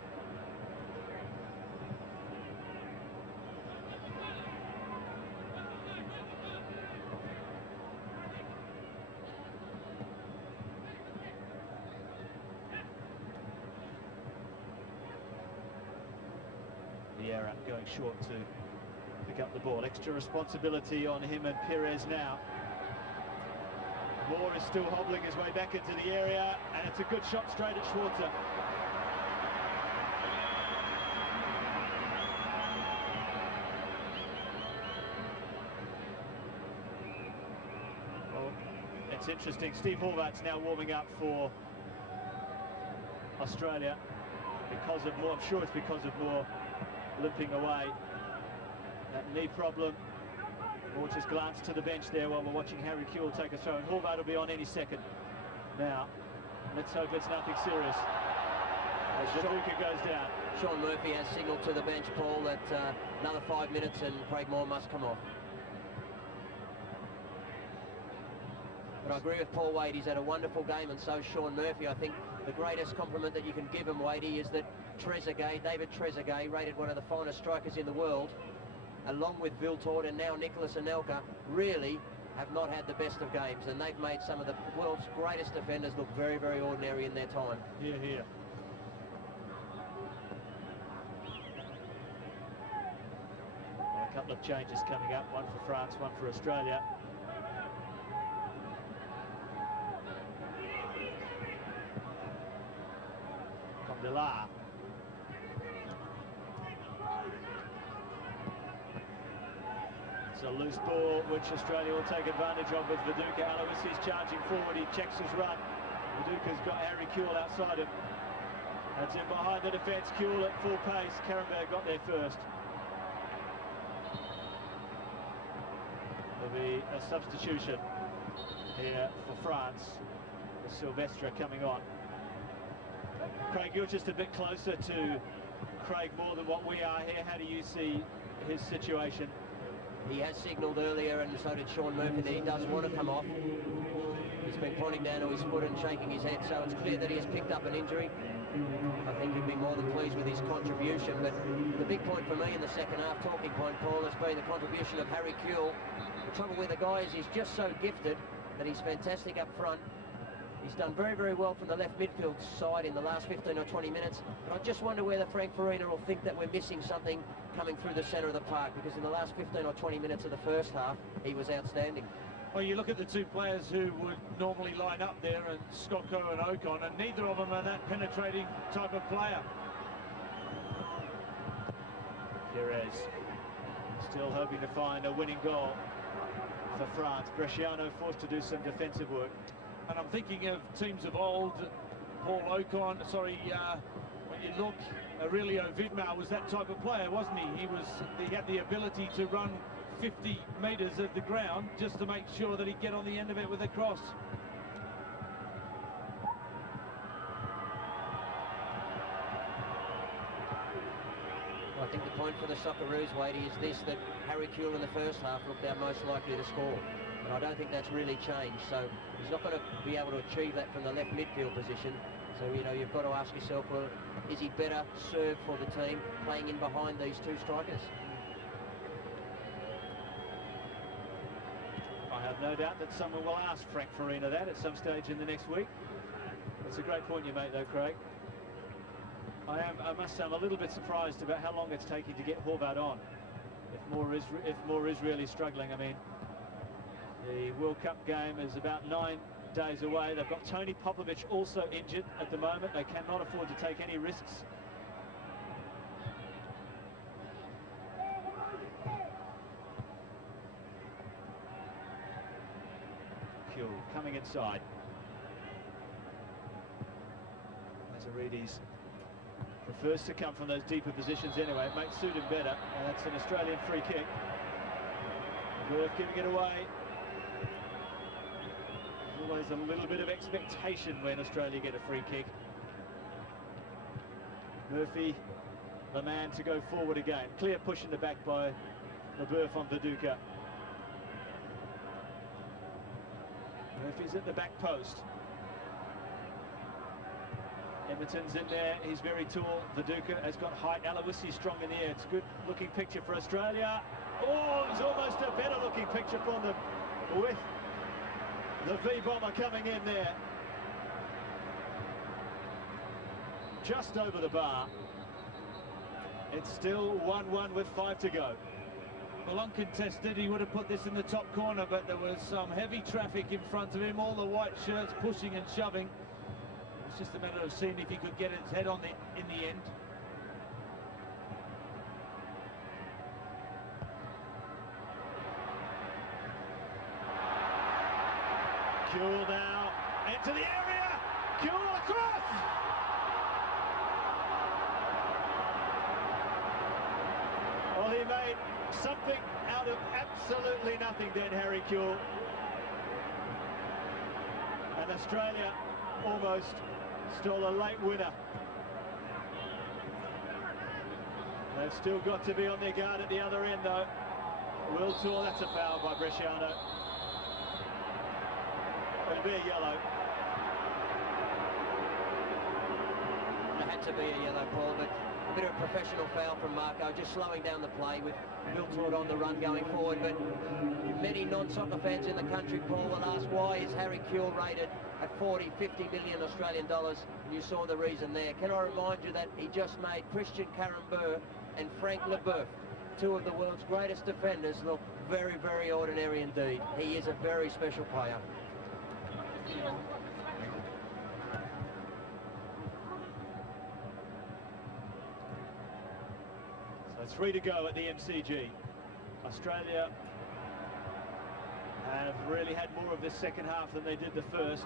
Vieira going short to pick up the ball. Extra responsibility on him and Perez now. Moore is still hobbling his way back into the area, and it's a good shot straight at Schwarzer. Well, it's interesting. Steve Horvath's now warming up for Australia because of Moore. I'm sure it's because of Moore limping away. That knee problem. Moore just glanced to the bench there while we're watching Harry Kewell take a throw, and Horvath will be on any second. Now, let's hope it's nothing serious. As Viduka goes down. Sean Murphy has signalled to the bench, Paul, that another 5 minutes and Craig Moore must come off. But I agree with Paul Wade. He's had a wonderful game, and so Sean Murphy. I think the greatest compliment that you can give him, Wadey, is that David Trezeguet, rated one of the finest strikers in the world, along with Viltord and now Nicholas Anelka, really have not had the best of games, and they've made some of the world's greatest defenders look very, very ordinary in their time. Here, here. Well, a couple of changes coming up, one for France, one for Australia. Condela. It's a loose ball which Australia will take advantage of with Viduka. Aloisi's charging forward, he checks his run. Viduka's got Harry Kewell outside him. That's in behind the defence. Kewell at full pace. Karenberg got there first. There'll be a substitution here for France, with Silvestre coming on. Craig, you're just a bit closer to Craig Moore than what we are here. How do you see his situation? He has signalled earlier, and so did Sean Murphy, that he does want to come off. He's been pointing down to his foot and shaking his head, so it's clear that he has picked up an injury. I think he'd be more than pleased with his contribution, but the big point for me in the second half, talking point, Paul, has been the contribution of Harry Kewell. The trouble with the guy is he's just so gifted that he's fantastic up front. He's done very, very well from the left midfield side in the last 15 or 20 minutes. But I just wonder whether Frank Farina will think that we're missing something coming through the centre of the park, because in the last 15 or 20 minutes of the first half, he was outstanding. Well, you look at the two players who would normally line up there, and Scocco and Ocon, and neither of them are that penetrating type of player. Perez still hoping to find a winning goal for France. Bresciano forced to do some defensive work. And I'm thinking of teams of old. Paul Ocon, when you look, Aurelio Vidmar was that type of player, wasn't he? He had the ability to run 50 metres of the ground just to make sure that he'd get on the end of it with a cross. Well, I think the point for the Socceroos, Wadey, is this, that Harry Kewell in the first half looked our most likely to score. And I don't think that's really changed, so he's not going to be able to achieve that from the left midfield position. So, you know, you've got to ask yourself, well, is he better served for the team playing in behind these two strikers? I've no doubt that someone will ask Frank Farina that at some stage in the next week. It's a great point you make, though, Craig. I must say, I'm a little bit surprised about how long it's taking to get Horvath on. If Moore is really struggling, I mean, the World Cup game is about 9 days away. They've got Tony Popovic also injured at the moment. They cannot afford to take any risks. Kuhl coming inside. Lazaridis prefers to come from those deeper positions anyway. It might suit him better. That's an Australian free kick. Worth giving it away. Always a little bit of expectation when Australia get a free kick. Murphy, the man to go forward again. Clear push in the back by Leboeuf on Viduka. Murphy's at the back post. Emerton's in there, he's very tall. Viduka has got height. Aloisi strong in the air. It's a good looking picture for Australia. Oh, it's almost a better looking picture from them with the V-bomber coming in there. Just over the bar. It's still 1-1 with 5 to go. Well, uncontested, he would have put this in the top corner, but there was some heavy traffic in front of him. All the white shirts pushing and shoving. It's just a matter of seeing if he could get his head on it in the end. Kuhl now into the area. Kuhl across. Well, he made something out of absolutely nothing, did Harry Kuhl. And Australia almost stole a late winner. They've still got to be on their guard at the other end, though. Will Tour, that's a foul by Bresciano. It'll be a yellow. It had to be a yellow, Paul, but a bit of a professional foul from Marco, just slowing down the play with Wiltord on the run going forward. But many non-soccer fans in the country, Paul, will ask, why is Harry Kuhl rated at 40, 50 million Australian dollars? And you saw the reason there. Can I remind you that he just made Christian Karembeu and Frank Leboeuf, two of the world's greatest defenders, look very, very ordinary indeed. He is a very special player. So 3 to go at the MCG. Australia have really had more of this second half than they did the first.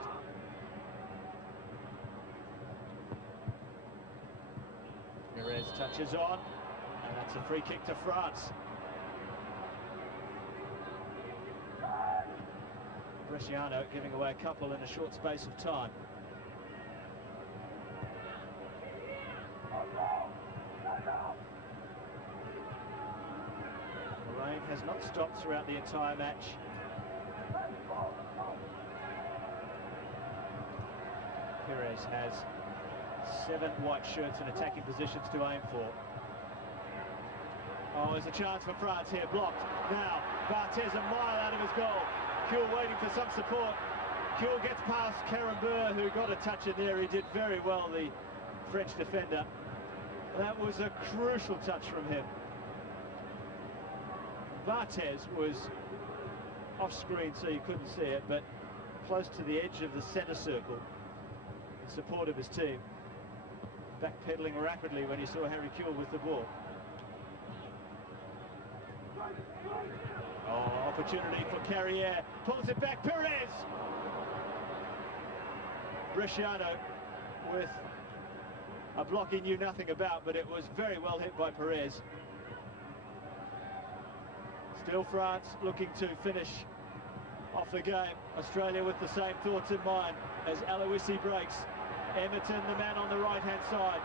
Perez touches on, and that's a free kick to France. Bresciano giving away a couple in a short space of time. The rain has not stopped throughout the entire match. Perez has 7 white shirts in attacking positions to aim for. Oh, there's a chance for France here, blocked. Now, Barthez a mile out of his goal. Kuhl waiting for some support. Kuhl gets past Karembeu, who got a touch in there. He did very well, the French defender. That was a crucial touch from him. Barthez was off screen, so you couldn't see it, but close to the edge of the centre circle in support of his team. Backpedaling rapidly when he saw Harry Kuhl with the ball. Oh, opportunity for Carrière. Pulls it back, Perez! Bresciano with a block he knew nothing about, but it was very well hit by Perez. Still France looking to finish off the game. Australia with the same thoughts in mind as Aloisi breaks. Emerton, the man on the right-hand side,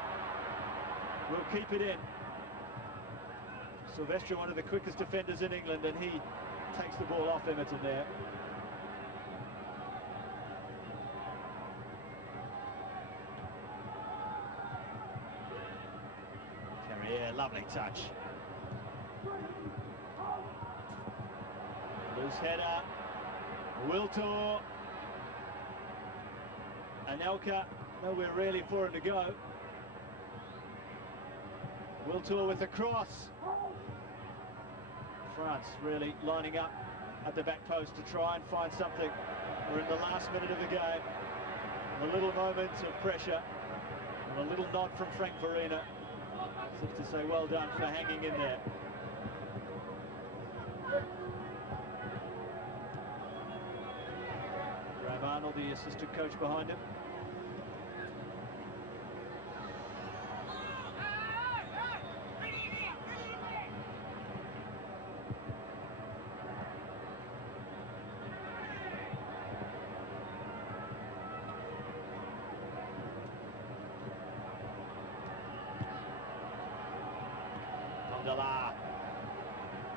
will keep it in. Silvestri, one of the quickest defenders in England, and he takes the ball off Emerton there. Carrière, lovely touch. Loose header. Wiltor. Anelka, nowhere really for him to go. Wiltor with the cross. France really lining up at the back post to try and find something. We're in the last minute of the game. And a little moment of pressure. And a little nod from Frank Farina. As if to say well done for hanging in there. Graham Arnold, the assistant coach behind him.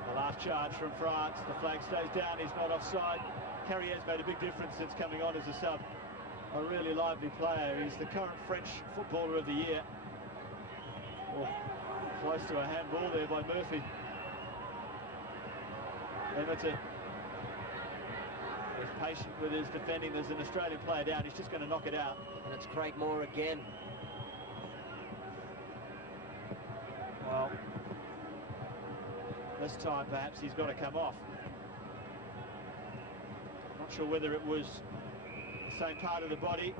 The last charge from France. The flag stays down. He's not offside. Carrier's made a big difference since coming on as a sub. A really lively player. He's the current French Footballer of the Year. Oh, close to a handball there by Murphy. Everton is patient with his defending. There's an Australian player down. He's just going to knock it out. And it's Craig Moore again. Well, this time perhaps he's got to come off. Not sure whether it was the same part of the body.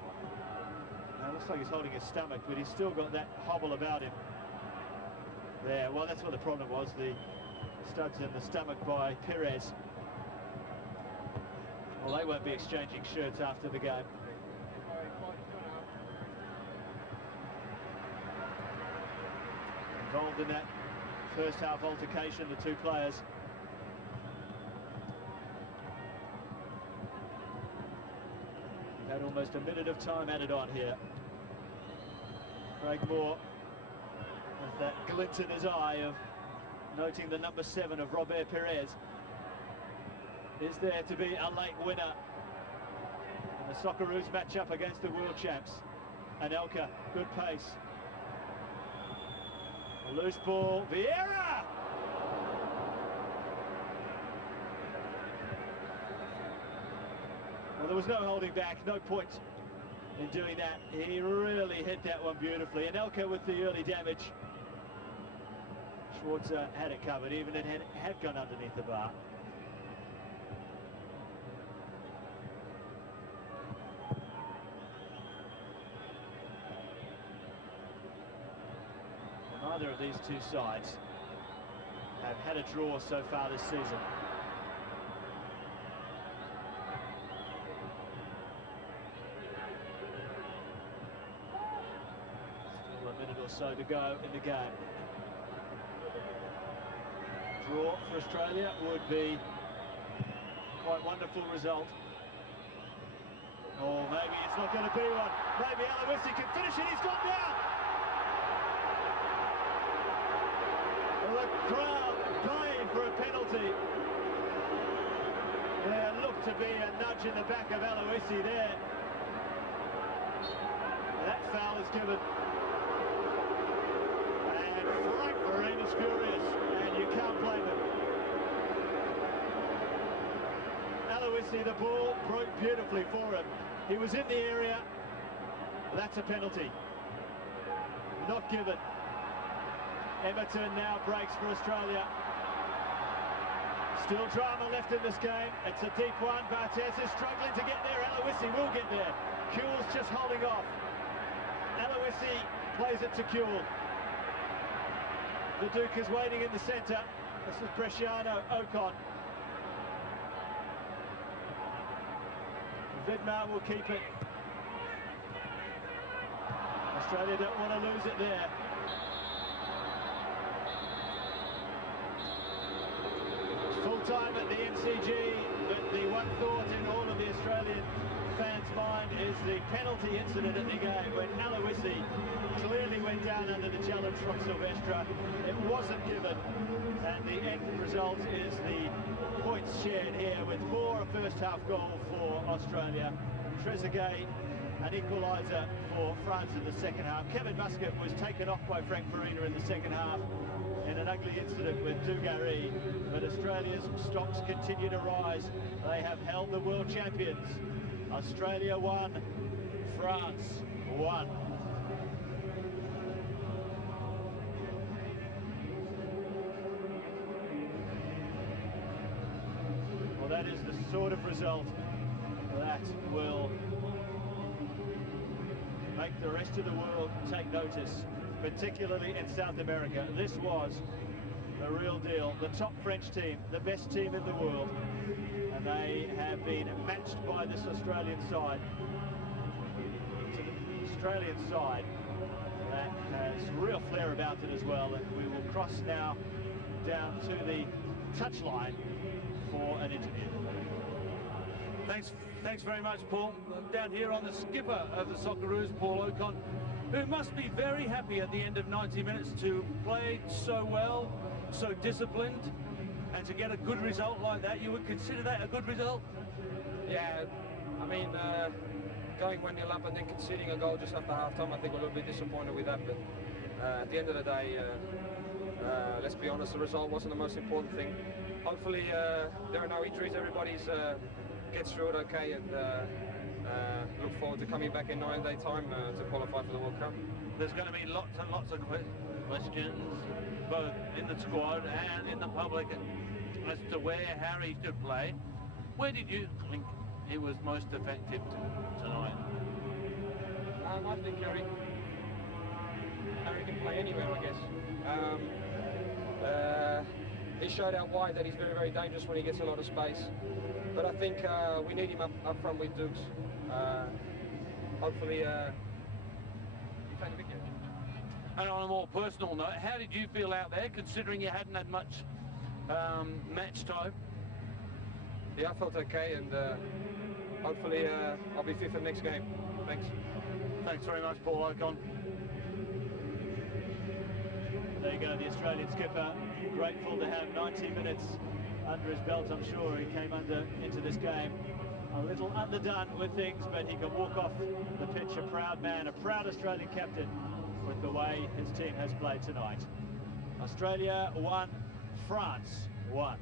It looks like he's holding his stomach, but he's still got that hobble about him. There, well, that's what the problem was, the studs in the stomach by Perez. Well, they won't be exchanging shirts after the game. Involved in that first half altercation, the two players. We've had almost a minute of time added on here. Craig Moore with that glint in his eye of noting the number 7 of Robert Perez. Is there to be a late winner in the Socceroos match up against the world champs? Anelka, good pace. A loose ball, Vieira! Well, there was no holding back, no point in doing that. He really hit that one beautifully. Anelka with the early damage. Schwarzer had it covered, even if it had gone underneath the bar. Neither of these two sides have had a draw so far this season. Still a minute or so to go in the game. Draw for Australia would be quite a wonderful result. Or maybe it's not going to be one. Maybe Aloisi can finish it. He's gone down. The crowd baying for a penalty. There looked to be a nudge in the back of Aloisi there. That foul is given. And Frank Farina's furious, and you can't blame him. Aloisi, the ball broke beautifully for him. He was in the area. That's a penalty. Not given. Everton now breaks for Australia. Still drama left in this game. It's a deep one. Barthez is struggling to get there. Aloisi will get there. Kuhl's just holding off. Aloisi plays it to Kuhl. The Duke is waiting in the centre. This is Bresciano Ocon. Vidmar will keep it. Australia don't want to lose it there. Full time at the MCG, but the one thought in all of the Australian fans' mind is the penalty incident at the game when Aloisi clearly went down under the challenge from Silvestre. It wasn't given, and the end result is the points shared here with Moore, a first half goal for Australia. Trezeguet an equaliser for France in the second half. Kevin Muscat was taken off by Frank Farina in the second half in an ugly incident with Dugarry, but Australia's stocks continue to rise. They have held the world champions. Australia 1, France 1. Well, that is the sort of result that will make the rest of the world take notice, particularly in South America. This was a real deal. The top French team, the best team in the world, and they have been matched by this Australian side. To the Australian side that has real flair about it as well, and we will cross now down to the touchline for an interview. Thanks very much, Paul. Down here on the skipper of the Socceroos, Paul Ocon, who must be very happy at the end of 90 minutes to play so well, so disciplined, and to get a good result like that. You would consider that a good result? Yeah, I mean, going 1-0 up and then conceding a goal just after half-time, I think we're a little bit disappointed with that, but at the end of the day, let's be honest, the result wasn't the most important thing. Hopefully there are no injuries, everybody's gets through it okay, and look forward to coming back in 9-day time to qualify for the World Cup. There's going to be lots and lots of questions, both in the squad and in the public, as to where Harry should play. Where did you think he was most effective tonight? I think Harry can play anywhere, I guess. He showed out wide that he's very, very dangerous when he gets a lot of space. But I think we need him up front with Dukes. Hopefully, he played a big game. And on a more personal note, how did you feel out there, considering you hadn't had much match time? Yeah, I felt okay, and hopefully I'll be fit for the next game. Thanks. Thanks very much, Paul Ocon. There you go, the Australian skipper, grateful to have 90 minutes under his belt. I'm sure he came into this game a little underdone with things, but he can walk off the pitch a proud man, a proud Australian captain with the way his team has played tonight. Australia 1, France 1.